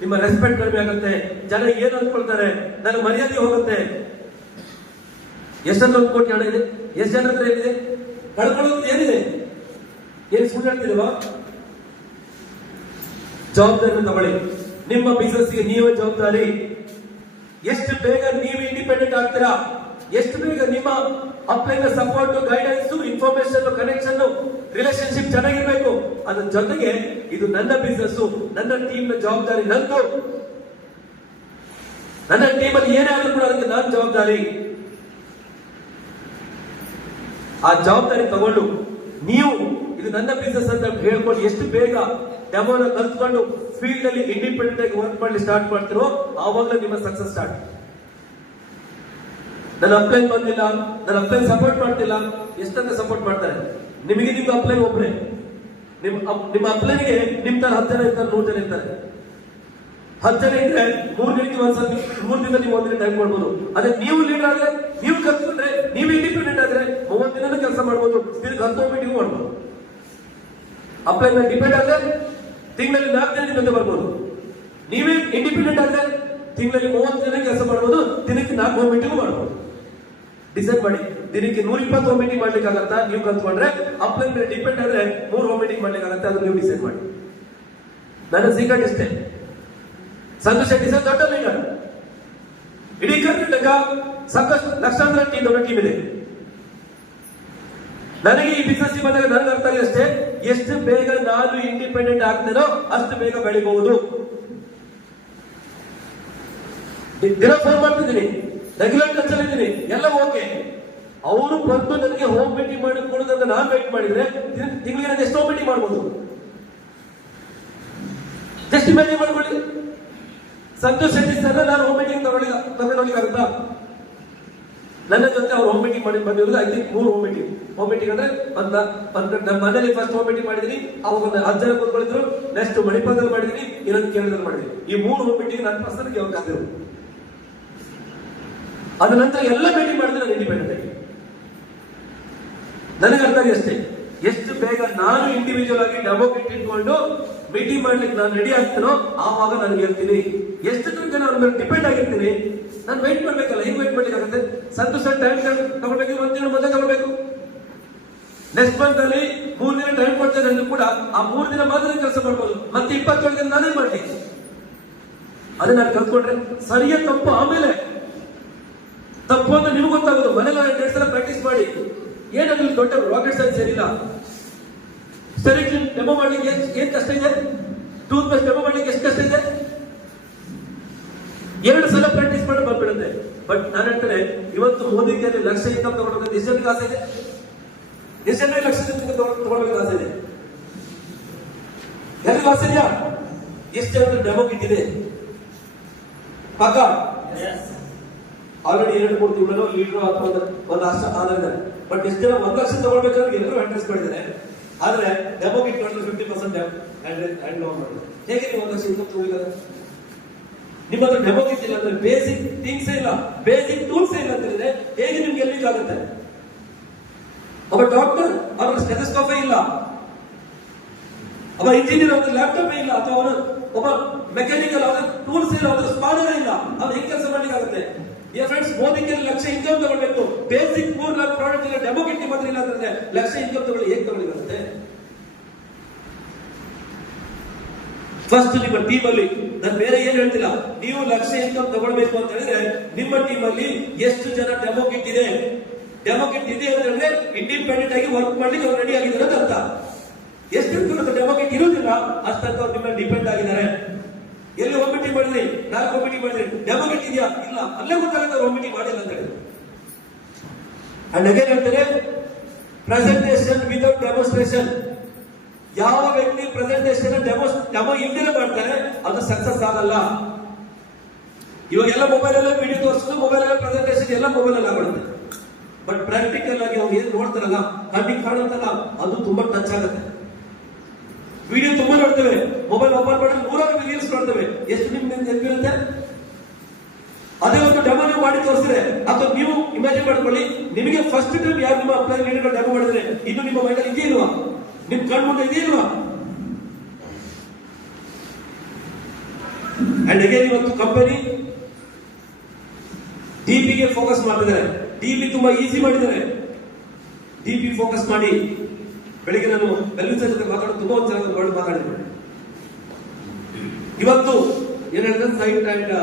ನಿಮ್ಮ ರೆಸ್ಪೆಕ್ಟ್ ಕಡಿಮೆ ಆಗುತ್ತೆ. ಜನ ಏನು ಅಂದ್ಕೊಳ್ತಾರೆ, ನನ್ನ ಮರ್ಯಾದೆ ಹೋಗುತ್ತೆ. ಎಷ್ಟೊಂದು 1 ಕೋಟಿ ಹಣ ಇದೆ, ಎಷ್ಟು ಜನ ಹತ್ರ ಏನಿದೆ, ಕಳ್ಕೊಳ್ಳೋದು ಏನಿದೆ? ಏನು ಸುಳ್ಳು ಹೇಳ್ತಿಲ್ವಾ? ಜವಾಬ್ದಾರಿ ತಗೊಳ್ಳಿ. ನಿಮ್ಮ ಬಿಸ್ನೆಸ್ ಗೆ ನೀವೇ ಜವಾಬ್ದಾರಿ. ಎಷ್ಟು ಬೇಗ ನೀವು ಇಂಡಿಪೆಂಡೆಂಟ್ ಆಗ್ತೀರಾ, ಎಷ್ಟು ಬೇಗ ನಿಮ್ಮ ಅಪ್ಲೈನ support, guidance, information, connection, relationship ಚೆನ್ನಾಗಿರ್ಬೇಕು. ಅದ್ರ ಜೊತೆಗೆ ಇದು ನನ್ನ ಬಿಸ್ನೆಸ್, ನನ್ನ ಟೀಮ್ ನ ಜವಾಬ್ದಾರಿ ನಂದು. ನನ್ನ ಟೀಮ್ ಅಲ್ಲಿ ಏನೇ ಆದ್ರೂ ಕೂಡ ಅದಕ್ಕೆ ನಾನು ಜವಾಬ್ದಾರಿ. ಆ ಜವಾಬ್ದಾರಿ ತಗೊಂಡು ನೀವು ಇದು ನನ್ನ ಬಿಸ್ನೆಸ್ ಅಂತ ಹೇಳ್ಕೊಂಡು ಎಷ್ಟು ಬೇಗ ಡೆಮೋನ ಕಲ್ತ್ಕೊಂಡು ಫೀಲ್ಡ್ ಅಲ್ಲಿ ಇಂಡಿಪೆಂಡೆಂಟ್ ಆಗಿ ವರ್ಕ್ ಮಾಡಿ ಸ್ಟಾರ್ಟ್ ಮಾಡ್ತಿರೋ ಆವಾಗಲೇ ನಿಮ್ಮ ಸಕ್ಸಸ್ ಸ್ಟಾರ್ಟ್. ನನ್ನ ಅಪ್ಲೈನ್ ಬಂದಿಲ್ಲ, ನನ್ನ ಅಪ್ಲೈನ್ ಸಪೋರ್ಟ್ ಮಾಡ್ತಿಲ್ಲ, ಎಷ್ಟಂತ ಸಪೋರ್ಟ್ ಮಾಡ್ತಾರೆ. ನಿಮಗೆ ನಿಮ್ಮ ಅಪ್ಲೈನ್ ಒಬ್ಬರೇ. ನಿಮ್ಮ ಅಪ್ಲೈನ್ಗೆ ನಿಮ್ ತರ 10 ಜನ ಇರ್ತಾರೆ, 100 ಜನ ಇರ್ತಾರೆ. 10 ಜನ ಇದ್ರೆ 3 ದಿನಕ್ಕೆ ಒಂದ್ಸಲ 3 ದಿನ ನೀವು 1 ದಿನ ಟೈಮ್ ಮಾಡ್ಬೋದು. ಅದೇ ನೀವು ಲೀಡರ್ ಆದ್ರೆ, ನೀವು ಕಲ್ತ್ಕೊಂಡ್ರೆ, ನೀವು ಇಂಡಿಪೆಂಡೆಂಟ್ ಆದ್ರೆ 30 ದಿನ ಕೆಲಸ ಮಾಡ್ಬೋದು, ತಿರ್ಗಿ 10 ಮೀಟಿಂಗ್ ಮಾಡ್ಬೋದು. ಅಪ್ಲೈ ಮೇಲೆ ಡಿಪೆಂಡ್ ಆದ್ರೆ ತಿಂಗಳಲ್ಲಿ 4 ದಿನ ಜೊತೆ ಬರ್ಬೋದು. ನೀವೇ ಇಂಡಿಪೆಂಡೆಂಟ್ ಆದ್ರೆ ತಿಂಗಳಲ್ಲಿ 30 ದಿನ ಕೆಲಸ ಮಾಡ್ಬೋದು, ದಿನಕ್ಕೆ 4 ಮೀಟಿಂಗ್ ಮಾಡ್ಬೋದು. ಡಿಸೈಡ್ ಮಾಡಿ. ದಿನಕ್ಕೆ 120 ಮೀಟಿಂಗ್ ಮಾಡ್ಲಿಕ್ಕೆ ಆಗತ್ತಾ ನೀವು ಕಲ್ತ್ಕೊಂಡ್ರೆ? ಅಪ್ಲೈ ಮೇಲೆ ಡಿಪೆಂಡ್ ಆದ್ರೆ 3 ಮೀಟಿಂಗ್ ಮಾಡ್ಲಿಕ್ಕೆ ಆಗತ್ತೆ, ಅದು ನೀವು ಡಿಸೈಡ್ ಮಾಡಿ. ನನ್ನ ಸೀಕ್ರೆಟ್ ಇಷ್ಟೇ. ಸಂತೋಷ್ ಶೆಟ್ಟಿ ಸರ್ ದೊಡ್ಡ ಲೀಡರ್. ಇಡೀ ಕರ್ನಾಟಕ ಸಾಕಷ್ಟು ಲಕ್ಷಾಂತರ ದೊಡ್ಡ ಟೀಮ್ ಇದೆ. ನನಗೆ ಈ ಬಿಸ್ನೆಸ್ ಬಂದಾಗ ನನಗೆ ಅರ್ಥ ಆಗಿದೆ ಅಷ್ಟೇ, ಎಷ್ಟು ಬೇಗ ನಾನು ಇಂಡಿಪೆಂಡೆಂಟ್ ಆಗ್ತೇನೋ ಅಷ್ಟು ಬೇಗ ಬೆಳಿಬಹುದು. ದಿನ ಫೋನ್ ಮಾಡ್ತಿದ್ದೀನಿ, ರೆಗ್ಯುಲರ್ ಟಚ್ ಅಲ್ಲಿ ಇದ್ದೀನಿ, ಎಲ್ಲ ಓಕೆ. ಅವರು ಬಂದು ನನಗೆ ಹೋಮ್ ಮೀಟಿಂಗ್ ಮಾಡಿ ಕೊಡೋದಂತ ನಾನು ವೇಟ್ ಮಾಡಿದ್ರೆ ತಿಂಗಳಿಗೆ ನಾನು ಎಷ್ಟೋ ಮೀಟಿಂಗ್ ಮಾಡ್ಬೋದು. ಜಸ್ಟ್ ಇಮ್ಯಾಜಿನ್ ಮಾಡ್ಕೊಳ್ಳಿ. ಸಂತೋಷ್ ಶೆಟ್ಟಿ ಸರ್ ನಾನು ಹೋಮ್ ಮೀಟಿಂಗ್ ತಗೊಂಡೋಗ್ಲಿಕ್ಕಾಗುತ್ತಾ? ನನ್ನ ಜೊತೆ ಅವ್ರು ಹೋಮ್ ಮೀಟಿಂಗ್ ಮಾಡಿ ಬಂದಿರೋದು I think 3 home meeting. Home meeting ಅಂದ್ರೆ ನಮ್ಮ ಮನೇಲಿ ಫಸ್ಟ್ ಹೋಮ್ ಮೀಟಿಂಗ್ ಮಾಡಿದೀನಿ, ಅವಾಗ ಒಂದು 10 ಜನ ಕೂತ್ಕೊಂಡಿದ್ರು. ನೆಕ್ಸ್ಟ್ ಮಣಿಪಾಲದಲ್ಲಿ ಮಾಡಿದೀನಿ, ಇನ್ನೊಂದು ಕೇರಳದಲ್ಲಿ ಮಾಡಿದೀನಿ. ಈ 3 ಹೋಮ್ ಮೀಟಿಂಗ್ ನನ್ನ ಪರ್ಸನ್ಗೆ ಯಾವಾಗ ಆಗಿರೋ. ಅದ ನಂತರ ಎಲ್ಲ ಮೀಟಿಂಗ್ ಮಾಡಿದ್ರೆ ನಾನು ಇಂಡಿಪೆಂಡೆಂಟ್ ಆಗಿ. ನನಗೆ ಅರ್ಥ ಆಗಿ ಅಷ್ಟೇ, ಎಷ್ಟು ಬೇಗ ನಾನು ಇಂಡಿವಿಜುವಲ್ ಆಗಿ ಡೆಮೋಕ್ರೇಟ್ ಇಟ್ಕೊಂಡು ಮೀಟಿಂಗ್ ಮಾಡ್ಲಿಕ್ಕೆ ನಾನು ರೆಡಿ ಆಗ್ತೀನೋ ಆವಾಗ ನಾನು ಹೇಳ್ತೀನಿ. ಎಷ್ಟು ತನಕ ನಾನು ಮೇಲೆ ಡಿಪೆಂಡ್ ಆಗಿರ್ತೀನಿ, ನಾನು ವೆಯ್ಟ್ ಮಾಡ್ಬೇಕಲ್ಲ. ಹೆಂಗ್ ವೆಯ್ಟ್ ಮಾಡ್ಲಿಕ್ಕಾಗುತ್ತೆ? ಸಂತೋಷ ಟೈಮ್ ತಗೊಳ್ಬೇಕು, 1 ತಿಂಗಳು ಮೊದಲೇ ತಗೊಳ್ಬೇಕು. ನೆಕ್ಸ್ಟ್ ಮಂತ್ ಅಲ್ಲಿ 3 ದಿನ ಟೈಮ್ ಕೊಡ್ತೇನೆ ಅಂದ್ರೂ ಕೂಡ ಆ 3 ದಿನ ಮಾತ್ರ ಕೆಲಸ ಮಾಡ್ಬೋದು. ಮತ್ತೆ 27 ದಿನ ನಾನೇ ಮಾಡ್ಲಿ. ಅದನ್ನ ನಾನು ಕಲ್ತ್ಕೊಂಡ್ರೆ ಸರಿಯ ತಪ್ಪು ಆಮೇಲೆ ತಪ್ಪು ಅಂತ ನಿಮ್ಗೆ ಗೊತ್ತಾಗೋದು. ಮನೇಲಿ 2 ಸಲ ಪ್ರಾಕ್ಟೀಸ್ ಮಾಡಿ. ಏನಾಗಲಿ ದೊಡ್ಡ ರಾಕೆಟ್ ಸೈನ್ಸ್ ಏನಿಲ್ಲ. ಸರಿ ಡೆಮೋ ಮಾಡ್ಲಿಕ್ಕೆ ಏನ್ ಕಷ್ಟ ಇದೆ? ಟೂತ್ ಪೇಸ್ಟ್ ಡೆಮೋ ಮಾಡ್ಲಿಕ್ಕೆ ಎಷ್ಟು ಕಷ್ಟ ಇದೆ? 2 ಸಲ ಪ್ರಾಕ್ಟೀಸ್ ಮಾಡಿ ಬಂದ್ಬಿಡುತ್ತೆ. ಬಟ್ ನಾನು ಹೇಳ್ತೇನೆ, ಇವತ್ತು ಮೋದಿ ಕೇಳಿ ಲಕ್ಷ ಇನ್ಕಮ್ ತಗೊಳ್ಬೇಕು ಎಷ್ಟು ಜನಕ್ಕೆ ಆಸೆ ಇದೆ? ಎಷ್ಟು ಜನರಿಗೆ ಲಕ್ಷ ತಗೊಳ್ಬೇಕು ಆಸೆ ಇದೆ? ಯಾರಿಗೂ ಆಸೆ ಇದೆಯಾ? ಎಷ್ಟು ಜನ ಡೆಮೋಕ್ರೇಟ್ ಇದೆ? ಪಕ್ಕ ಆಲ್ರೆಡಿ 2-3 ತಿಂಗಳು ಲೀಡರ್ ಅಥವಾ ಒಂದು ಅಷ್ಟ ಆದ್ರೆ. ಬಟ್ ಎಷ್ಟು ಜನ 1 ಲಕ್ಷ ತಗೊಳ್ಬೇಕಾದ್ರೆ ಎಲ್ಲರೂ ಅಡ್ರೆಸ್ ಮಾಡಿದ್ದಾರೆ. ಆದ್ರೆ ಡೆಮೋಕ್ರೇಟ್ 50% ಹ್ಯಾಂಡ್ ಓವರ್ ಮಾಡಿದ್ರು. ಹೇಗೆ ನೀವು 1 ಲಕ್ಷ ಇನ್ಕಮ್ ತಗೊಳ್ಬೇಕಾದ್ರೆ? ನಿಮ್ಮ ಹತ್ರ ಡೆಮೋಕ್ರೇಟ್ ಇಲ್ಲ ಅಂದ್ರೆ, ಬೇಸಿಕ್ ಥಿಂಗ್ಸ್ ಇಲ್ಲ, ಬೇಸಿಕ್ ಟೂಲ್ಸ್ ಇಲ್ಲ ಅಂತ ಹೇಳಿದ್ರೆ ಹೇಗೆ ನಿಮ್ಗೆ ಗೆಲ್ಲಿಕ್ಕೆ ಆಗುತ್ತೆ? ಒಬ್ಬ ಡಾಕ್ಟರ್ ಅವರ ಸ್ಟೆಥೋಸ್ಕೋಪ್ ಇಲ್ಲ, ಒಬ್ಬ ಇಂಜಿನಿಯರ್ ಅವರ ಲ್ಯಾಪ್ಟಾಪ್ ಇಲ್ಲ, ಅಥವಾ ಅವನ ಒಬ್ಬ ಮೆಕ್ಯಾನಿಕಲ್ ಅವರ ಟೂಲ್ಸ್ ಇಲ್ಲ, ಅವರ ಸ್ಪಾನರ್ ಇಲ್ಲ, ಅವ್ರು ಹೆಂಗೆ ಕೆಲಸ ಮಾಡ್ಲಿಕ್ಕೆ ಆಗುತ್ತೆ? ಫ್ರೆಂಡ್ಸ್, ಮೋದಿಗೆ ಲಕ್ಷ ಇನ್ಕಮ್ ತಗೊಳ್ಬೇಕು, ಬೇಸಿಕ್ 3 ಲಾಖ ಪ್ರಾಡಕ್ಟ್ ಇಲ್ಲ, ಡೆಮೋಕ್ರೇಟ್ ನಿಮ್ಮ ಹತ್ರ ಇಲ್ಲ ಅಂತಂದ್ರೆ ಲಕ್ಷ ಇನ್ಕಮ್ ತಗೊಳ್ಳಿ ಹೇಗೆ ತಗೊಳ್ಳಿರುತ್ತೆ? ಫಸ್ಟ್ ನಿಮ್ಮ ಟೀಮ್ ಅಲ್ಲಿ, ನಾನು ಬೇರೆ ಏನು ಹೇಳ್ತಿಲ್ಲ, ನೀವು ಲಕ್ಷ ಇನ್ಕಮ್ ತಗೊಳ್ಬೇಕು ಅಂತ ಹೇಳಿದ್ರೆ ನಿಮ್ಮ ಟೀಮ್ ಅಲ್ಲಿ ಎಷ್ಟು ಜನ ಡೆಮೋಕ್ರೇಟ್ ಇದೆ? ಡೆಮೋಕ್ರೇಟ್ ಇದೆ ಅಂದ್ರೆ ಇಂಡಿಪೆಂಡೆಂಟ್ ಆಗಿ ವರ್ಕ್ ಮಾಡ್ಲಿಕ್ಕೆ ಅವ್ರು ರೆಡಿ ಆಗಿದ್ದಾರೆ ಅಂತ ಅರ್ಥ. ಎಷ್ಟು ಡೆಮೋಕ್ರೇಟ್ ಇರುವುದಿಲ್ಲ ಅಷ್ಟಂತ ಅವ್ರು ನಿಮ್ಮ ಡಿಪೆಂಡ್ ಆಗಿದ್ದಾರೆ. ಎಲ್ಲಿ ಒಮ್ಮಿಟಿ ಮಾಡಿದ್ರಿ, 4 ಒಮ್ಮಿಟಿ ಮಾಡಿದ್ರಿ, ಡೆಮೋಕ್ರೇಟ್ ಇದೆಯಾ? ಇಲ್ಲ, ಅಲ್ಲೇ ಗೊತ್ತಾಗುತ್ತೆ ಒಮ್ಮಿಟಿ ಮಾಡಿಲ್ಲ ಅಂತ ಹೇಳಿ. ಅಂಡ್ ಅಗೇನ್ ಹೇಳ್ತಾರೆ, ಪ್ರೆಸೆಂಟೇಷನ್ ವಿತೌಟ್ ಡೆಮೋನ್ಸ್ಟ್ರೇಷನ್. ಯಾವ ವ್ಯಕ್ತಿ ಪ್ರೆಸೆಂಟೇಷನ್ ಡೆಮೋ ಇಲ್ದಿರ ಮಾಡ್ತಾರೆ ಅದು ಸಕ್ಸಸ್ ಆಗಲ್ಲ. ಇವಾಗೆಲ್ಲ ಮೊಬೈಲ್ ಎಲ್ಲ ವಿಡಿಯೋ ತೋರಿಸೋದು, ಮೊಬೈಲ್ ಎಲ್ಲ ಪ್ರೆಸೆಂಟೇಷನ್ ಎಲ್ಲ ಮೊಬೈಲ್ ಅಲ್ಲಿ ಆಗುತ್ತೆ. ಬಟ್ ಪ್ರಾಕ್ಟಿಕಲ್ ಆಗಿ ಅವ್ರು ಏನ್ ನೋಡ್ತಾರಲ್ಲ, ಕಣ್ಣಿಗೆ ಕಾಣುತ್ತಲ್ಲ, ಅದು ತುಂಬಾ ಟಚ್ ಆಗುತ್ತೆ. ವಿಡಿಯೋ ತುಂಬಾ ನೋಡ್ತೇವೆ, ಮೊಬೈಲ್ ಓಪನ್ ಮಾಡಿ 100 ರೀಲ್ಸ್ ನೋಡ್ತೇವೆ, ಎಷ್ಟು ನಿಮ್ಗೆ ನೆನಪಿರುತ್ತೆ? ಅದೇ ಒಂದು ಡೆಮೋ ನೀವು ಮಾಡಿ ತೋರಿಸಿದ್ರೆ, ಅಥವಾ ನೀವು ಇಮ್ಯಾಜಿನ್ ಮಾಡ್ಕೊಳ್ಳಿ, ನಿಮಗೆ ಫಸ್ಟ್ ಟೈಮ್ ಯಾರು ನಿಮ್ಮ ಅಪ್ಲೈ ಲೀಡರ್ ಡೆಮೋ ಮಾಡಿದ್ರೆ ಇದು ನಿಮ್ಮ ಮೈಂಡಲ್ಲಿ ಇದೆಯೇ ಇಲ್ವಾ? ನಿಮ್ ಕಣ್ ಮುಂದೆ ಇದೆಯೇ ಇಲ್ವಾ? ಅಂಡ್ ಅಗೇನ್ ಇವತ್ತು ಕಂಪನಿ ಡಿಪಿಗೆ ಫೋಕಸ್ ಮಾಡ್ತಿದ್ದಾರೆ. ಡಿಪಿ ತುಂಬಾ ಈಸಿ ಮಾಡಿದ್ದಾರೆ. ಡಿಪಿ ಫೋಕಸ್ ಮಾಡಿ, ಬೆಳಿಗ್ಗೆ ನಾನು ಬೆಲ್ಲಿನ ಜೊತೆ ಮಾತಾಡೋದು ತುಂಬಾ ಚೆನ್ನಾಗಿ ವರ್ಡ್ ಮಾತಾಡಿದ್ರು. ಇವತ್ತು ಏನ್ ಹೇಳಿದ್ರೆ, site and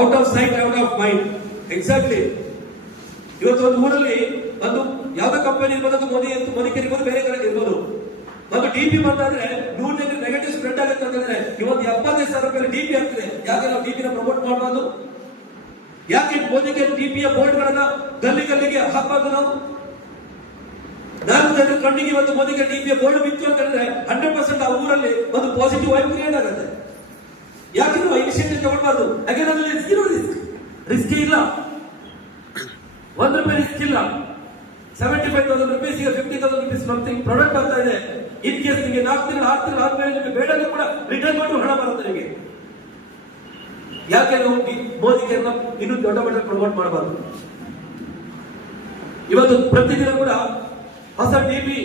out off site out of mind. Exactly. ಇವತ್ತು ಒಂದು ಊರಲ್ಲಿ ಒಂದು ಯಾವ್ದೋ ಕಂಪನಿ ಇರ್ಬೋದು, ಮೋದಿಕೇರಿ ಇರ್ಬೋದು, ಬೇರೆ ಕಡೆ ಇರ್ಬೋದು, ಒಂದು ಡಿಪಿ ಬಂದಾದ್ರೆ 100 ಜನ ನೆಗೆಟಿವ್ ಸ್ಪ್ರೆಡ್ ಆಗುತ್ತೆ ಅಂತಂದ್ರೆ ಇವತ್ತು 75,000 ರೂಪಾಯಿ ಡಿಪಿ ಆಗ್ತದೆ. ಯಾಕೆ ನಾವು ಡಿಪಿನ ಪ್ರಮೋಟ್ ಮಾಡಬಾರ್ದು? ಯಾಕೆ ಮೋದಿಕೇರಿ ಡಿಪಿಯ ಬೋರ್ಡ್ ಗಳನ್ನ ಗಲ್ಲಿಗೆ ಹಾಕಬಾರ್ದು? ನಾವು 4 ಜನರ ಕಣ್ಣಿಗೆ ಇವತ್ತು ಮೋದಿಕೇರಿ ಡಿಪಿಯ ಬೋರ್ಡ್ ಬಿತ್ತು ಅಂತ ಹೇಳಿದ್ರೆ 100% ಆ ಊರಲ್ಲಿ ಒಂದು ಪಾಸಿಟಿವ್ ವೈಬ್ ಕ್ರಿಯೇಟ್ ಆಗುತ್ತೆ. ಯಾಕೆ ನಾವು ಇನಿಷಿಯೇಟಿವ್ ತಗೊಳ್ಬಾರ್ದು? ಯಾಕೆ ರಿಸ್ಕ್ ಇಲ್ಲ, 1 ರೂಪಾಯಿ ರಿಸ್ಕ್ ಇಲ್ಲ. 75,000 rupees ಈಗ 50,000 rupees ಸಮಥಿಂಗ್ ಪ್ರಾಡಕ್ಟ್ ಆಗ್ತಾ ಇದೆ. ಇನ್ ಕೇಸ್ ನಿಮಗೆ 4 ತಿಂಗಳು 6 ತಿಂಗಳು ಆದ್ಮೇಲೆ ನಿಮಗೆ ಬೇಡಲ್ಲೂ ಕೂಡ ರಿಟರ್ನ್ ಮಾಡಿ ಹಣ ಬರುತ್ತೆ ನಿಮಗೆ. ಯಾಕೆ ನಾವು ಮೋದಿಗೆ ಇನ್ನೂ ದೊಡ್ಡ ಮಟ್ಟದಲ್ಲಿ ಪ್ರಮೋಟ್ ಮಾಡಬಾರ್ದು? ಇವತ್ತು ಪ್ರತಿದಿನ ಕೂಡ ಹೊಸ ಡಿಪಿ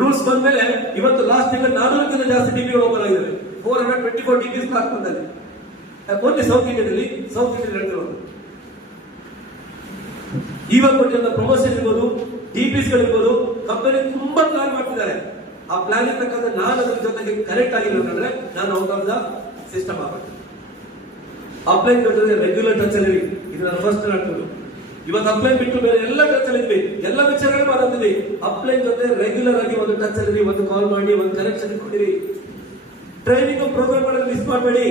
ರೂಲ್ಸ್ ಬಂದ ಮೇಲೆ ಇವತ್ತು ಲಾಸ್ಟ್ ತಿಂಗಳು 400ಕ್ಕಿಂತ ಜಾಸ್ತಿ ಡಿಪಿಗಳು ಓಪನ್ ಆಗಿವೆ. 424 ಡಿಪಿಸ್ ಹಾಕ್ಕೊಂಡಲ್ಲಿ ಓನ್ಲಿ ಸೌತ್ ಇಂಡಿಯಾದಲ್ಲಿ ಹೇಳ್ತಿರೋದು. ಇವಾಗ ಕೊಟ್ಟಿರೋ ಪ್ರಮೋಷನ್ ಇರ್ಬೋದು, ಡಿಪಿಸ್ ಗಳಿರ್ಬೋದು, ಕಂಪನಿ ತುಂಬಾ ಪ್ಲಾನ್ ಮಾಡ್ತಿದ್ದಾರೆ. ಆ ಪ್ಲಾನ್ ಇರ್ತಕ್ಕಂಥ ನಾನು ಅದ್ರ ಜೊತೆಗೆ ಕನೆಕ್ಟ್ ಆಗಿಲ್ಲ ಅಂತಂದ್ರೆ ನಾನು ಔಟ್ ಆಫ್ ದ ಸಿಸ್ಟಮ್ ಆಗುತ್ತೆ. ಅಪ್ಲೈನ್ ಜೊತೆ ರೆಗ್ಯುಲರ್ ಟಚ್ ಅಲ್ಲಿ ಇದು ನಾನು ಫಸ್ಟ್ ಹೇಳ್ತೀನಿ. ಇವತ್ತು ಅಪ್ಲೈನ್ ಬಿಟ್ಟು ಬೇರೆ ಎಲ್ಲ ಟಚ್ ಅಲ್ಲಿ ಇದ್ವಿ, ಎಲ್ಲ ವಿಚಾರಗಳು ಮಾತಾಡ್ತೀವಿ. ಅಪ್ಲೈನ್ ಜೊತೆ ರೆಗ್ಯುಲರ್ ಆಗಿ ಒಂದು ಟಚ್ ಅಲ್ಲಿ, ಒಂದು ಕಾಲ್ ಮಾಡಿ, ಒಂದು ಕನೆಕ್ಷನ್ ಇಟ್ಕೊಂಡಿರಿ. ಟ್ರೈನಿಂಗ್ ಪ್ರೋಗ್ರಾಮ್ ಗಳಲ್ಲಿ ಮಿಸ್ ಮಾಡಬೇಡಿ.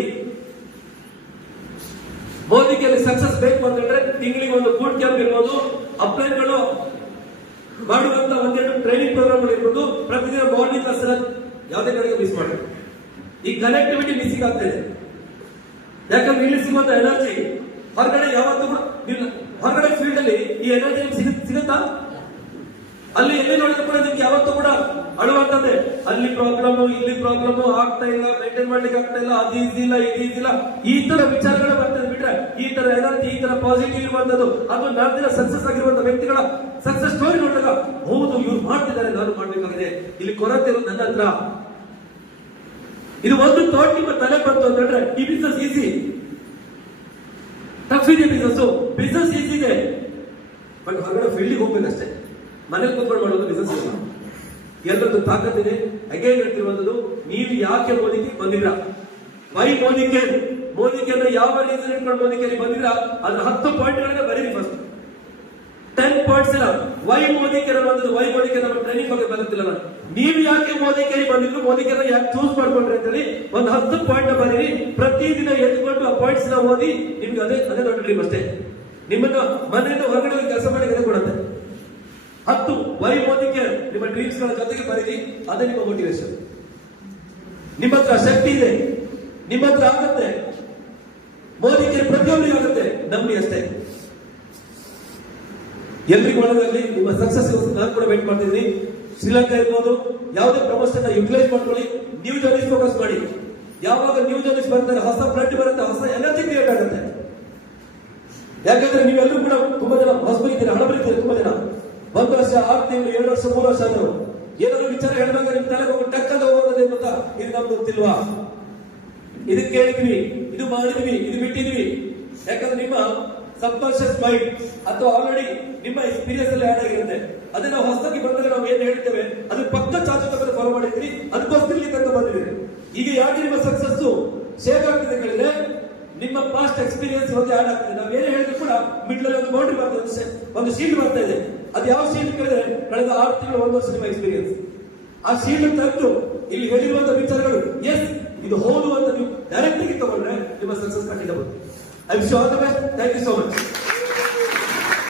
ಮೋದಿಗೆ ಸಕ್ಸಸ್ ಬೇಕು ಅಂತಂದ್ರೆ ತಿಂಗಳಿಗೆ ಒಂದು ಬೂಟ್ ಕ್ಯಾಂಪ್ ಇರ್ಬೋದು, ಅಪ್ಲೈನ್ಗಳು ಮಾಡುವಂತ 1-2 ಟ್ರೈನಿಂಗ್ ಪ್ರೋಗ್ರಾಮ್ ಇರ್ಬೋದು, ಪ್ರತಿದಿನ ಮಾರ್ನಿಂಗ್ ಕ್ಲಾಸ್ ಯಾವುದೇ ಕಡೆಗೆ ಮಿಸ್ ಮಾಡಬೇಕು. ಈ ಕನೆಕ್ಟಿವಿಟಿ ಮಿಸ್ಸಿಂಗ್ ಆಗ್ತಾ ಇದೆ. ಯಾಕಂದ್ರೆ ಇಲ್ಲಿ ಸಿಗುವಂತ ಎನರ್ಜಿ ಹೊರಗಡೆ ಯಾವತ್ತೂ ಕೂಡ, ಹೊರಗಡೆ ಫೀಲ್ಡ್ ಅಲ್ಲಿ ಈ ಎನರ್ಜಿ ಸಿಗುತ್ತಾ? ಅಲ್ಲಿ ಎಲ್ಲಿ ನೋಡಿದ್ರು ಕೂಡ ನಿಮ್ಗೆ ಯಾವತ್ತೂ ಕೂಡ ಅಳುವಂತದ್ದೇ. ಅಲ್ಲಿ ಪ್ರಾಬ್ಲಮ್, ಇಲ್ಲಿ ಪ್ರಾಬ್ಲಮ್, ಆಗ್ತಾ ಇಲ್ಲ, ಮೇಂಟೈನ್ ಮಾಡ್ಲಿಕ್ಕೆ ಆಗ್ತಾ ಇಲ್ಲ, ಅದು ಈಸಿ ಇಲ್ಲ, ಇದು ಈಸಿ ಇಲ್ಲ, ಈ ತರ ವಿಚಾರಗಳು ಬರ್ತದೆ. ಬಿಟ್ರೆ ಈ ತರ ಎನರ್ಜಿ, ಈ ತರ ಪಾಸಿಟಿವ್ ಇರುವಂತದ್ದು, ಅದು 4 ದಿನ ಸಕ್ಸಸ್ ಆಗಿರುವಂತ ವ್ಯಕ್ತಿಗಳ ಸಕ್ಸಸ್ ಸ್ಟೋರಿ ನೋಡಿದಾಗ ಹೌದು ಇವ್ರು ಮಾಡ್ತಿದ್ದಾರೆ, ನಾನು ಮಾಡ್ಬೇಕಾಗಿದೆ. ಇಲ್ಲಿ ಕೊರತೆ ಇರೋದು ನನ್ನ ಹತ್ರ. ಇದು ಒಂದು ಥಾಟ್ ನಿಮ್ಮ ತಲೆ ಬಂತು ಅಂತಂದ್ರೆ ಈ ಬಿಸ್ನೆಸ್ ಈಸಿ. ಟಫ್ ಇದೆ ಬಿಸ್ನೆಸ್ ಈಸಿ ಇದೆ, ಬಟ್ ಹೊರಗಡೆ ಫೀಲ್ಡಿಗೆ ಹೋಗ್ಬೇಕಷ್ಟೇ. ಮನೇಲಿ ಕೂತ್ಕೊಂಡು ಮಾಡೋದು ಬಿಸ್ನೆಸ್ ಇಲ್ಲ. ಎಲ್ಲರದ್ದು ತಾಕತ್ತಿದೆ. ಅಗೇನ್ ಹೇಳ್ತಿರುವಂತದ್ದು, ನೀವು ಯಾಕೆ ಮೋದಿಗೆ ಬಂದಿದ್ರ? ವೈ ಮೋದಿಗೆ ಯಾವ ರೀಸನ್ ಇಟ್ಕೊಂಡು ಮೋದಿಗೆ ಬಂದಿದ್ರ? ಅದ್ರ 10 ಪಾಯಿಂಟ್ಗಳನ್ನ ಬರೀರಿ. ಫಸ್ಟ್ 10 ಪಾಯಿಂಟ್ಸ್ ಇಲ್ಲ. ವೈ ಮೋದಿ ಕೇರ್ ಬಂದಿದ್ದು, ವೈ ಮೋದಿ ಕೇರ್ ಟ್ರೈನಿಂಗ್ ಬಗ್ಗೆ ಬಂದಿಲ್ಲ ನಾನು. ನೀವು ಯಾಕೆ ಮೋದಿ ಕೇರ್ ಬಂದಿದ್ರು, ಮೋದಿ ಕೇರ್ ಯಾಕೆ ಚೂಸ್ ಮಾಡ್ಕೊಂಡ್ರಿ ಅಂತ ಹೇಳಿ ಒಂದು 10 ಪಾಯಿಂಟ್ ಬರೀರಿ. ಪ್ರತಿದಿನ ಎದ್ದುಕೊಂಡು ಆ ಪಾಯಿಂಟ್ಸ್ ನ ಓದಿ. ನಿಮ್ಗೆ ಅದೇ ದೊಡ್ಡ ಡ್ರೀಮ್ ಅಷ್ಟೇ. ನಿಮ್ಮನ್ನ ಮನೆಯಿಂದ ಹೊರಗಡೆ ಕೆಲಸ ಮಾಡಿ ಅದೇ ಕೊಡುತ್ತೆ. 10 ವೈ ಮೋದಿ ಕೇರ್ ನಿಮ್ಮ ಡ್ರೀಮ್ಸ್ ಗಳ ಜೊತೆಗೆ ಬರೀರಿ. ಅದೇ ನಿಮ್ಮ ಮೋಟಿವೇಶನ್. ನಿಮ್ಮ ಹತ್ರ ಶಕ್ತಿ ಇದೆ, ನಿಮ್ಮ ಹತ್ರ ಆಗುತ್ತೆ. ಮೋದಿ ಕೇರ್ ಪ್ರತಿಯೊಬ್ಬರಿಗೂ ಆಗುತ್ತೆ, ನಂಬಿ ಅಷ್ಟೇ. ಎಲ್ರಿಗೂ ಒಳ್ಳೆದಾಗಲಿ. ನಿಮ್ಮ ಸಕ್ಸಸ್ ನಾನು ಕೂಡ ವೇಟ್ ಮಾಡ್ತಿದ್ದೀನಿ. ಶ್ರೀಲಂಕಾ ಇರ್ಬೋದು, ಯಾವುದೇ ಪ್ರಮೋಷನ್ ಯುಟಿಲೈಸ್ ಮಾಡ್ಕೊಳ್ಳಿ. ನ್ಯೂ ಜರ್ನೀಸ್ ಫೋಕಸ್ ಮಾಡಿ. ಯಾವಾಗ ನ್ಯೂ ಜರ್ನೀಸ್ ಬರ್ತಾರೆ, ಹೊಸ ಬ್ಲಡ್ ಬರುತ್ತೆ, ಹೊಸ ಎನರ್ಜಿ ಕ್ರಿಯೇಟ್ ಆಗುತ್ತೆ. ಯಾಕಂದ್ರೆ ನೀವೆಲ್ಲರೂ ಕೂಡ ತುಂಬಾ ಜನ ಹೊಸಬರಿದ್ದೀರಾ, ಹಳಬರಿದ್ದೀರಾ. ತುಂಬಾ ಜನ 1 ವರ್ಷ 6 ತಿಂಗಳು 2 ವರ್ಷ 3 ವರ್ಷ ಆದ್ರು ಏನಾದ್ರು ವಿಚಾರ ಹೇಳಿದಾಗ ನಿಮ್ ತಲೆಗೆ ಹೋಗಿ ಟಕ್ಕಂತ ಹೋಗೋದೇ ಗೊತ್ತಾ? ಇದು ನಮ್ಗೆ ಗೊತ್ತಿಲ್ವಾ, ಇದಕ್ಕೆ ಕೇಳಿದ್ವಿ, ಇದು ಮಾಡಿದ್ವಿ, ಇದು ಬಿಟ್ಟಿದ್ವಿ. ಯಾಕಂದ್ರೆ ನಿಮ್ಮ ಸಬ್ಕಾನ್ಶಿಯಸ್ ಮೈಂಡ್ ಅಥವಾ ಆಲ್ರೆಡಿ ನಿಮ್ಮ ಎಕ್ಸ್ಪೀರಿಯನ್ಸ್ ಅಲ್ಲಿ ಆಡ್ ಆಗಿರುತ್ತೆ. ಅದನ್ನ ಹೊಸದಾಗಿ ಬಂದಾಗ ನಾವು ಏನ್ ಹೇಳಿದ್ದೇವೆ ಅದು ಪಕ್ಕ ಚಾಚು ತಪ್ಪದೆ ಫಾಲೋ ಮಾಡಿದ್ರಿ. ಅದಕ್ಕೋಸ್ಕರ ಇಲ್ಲಿ ತನಕ ಬಂದಿದೆ. ಈಗ ಯಾಕೆ ನಿಮ್ಮ ಸಕ್ಸಸ್ ಶೇಕ್ ಆಗ್ತಿದೆ ಕೇಳಿದ್ರೆ ನಿಮ್ಮ ಪಾಸ್ಟ್ ಎಕ್ಸ್ಪೀರಿಯನ್ಸ್ ಒಂದು ಆಡ್ ಆಗ್ತದೆ. ನಾವ್ ಏನೇ ಹೇಳಿದ್ರು ಕೂಡ ಮಿಡ್ಲ್ ಅಲ್ಲಿ ಒಂದು ಬೌಂಡ್ರಿ ಬರ್ತದೆ, ಒಂದು ಶೀಲ್ಡ್ ಬರ್ತಾ ಇದೆ. ಅದು ಯಾವ ಶೀಲ್ಡ್ ಕೇಳಿದ್ರೆ ಕಳೆದ 6 ತಿಂಗಳು 1 ವರ್ಷ ನಿಮ್ಮ ಎಕ್ಸ್ಪೀರಿಯನ್ಸ್. ಆ ಶೀಲ್ಡ್ ತೆಗೆದು ಇಲ್ಲಿ ಹೇಳಿರುವಂತಹ ವಿಚಾರಗಳು ಎಸ್ ಇದು ಹೌದು ಅಂತ ನೀವು ಡೈರೆಕ್ಟ್ ಆಗಿ ತಗೊಂಡ್ರೆ ನಿಮ್ಮ ಸಕ್ಸಸ್ ಖಂಡಿತ ಬರುತ್ತೆ. I wish you all the best. Thank you so much.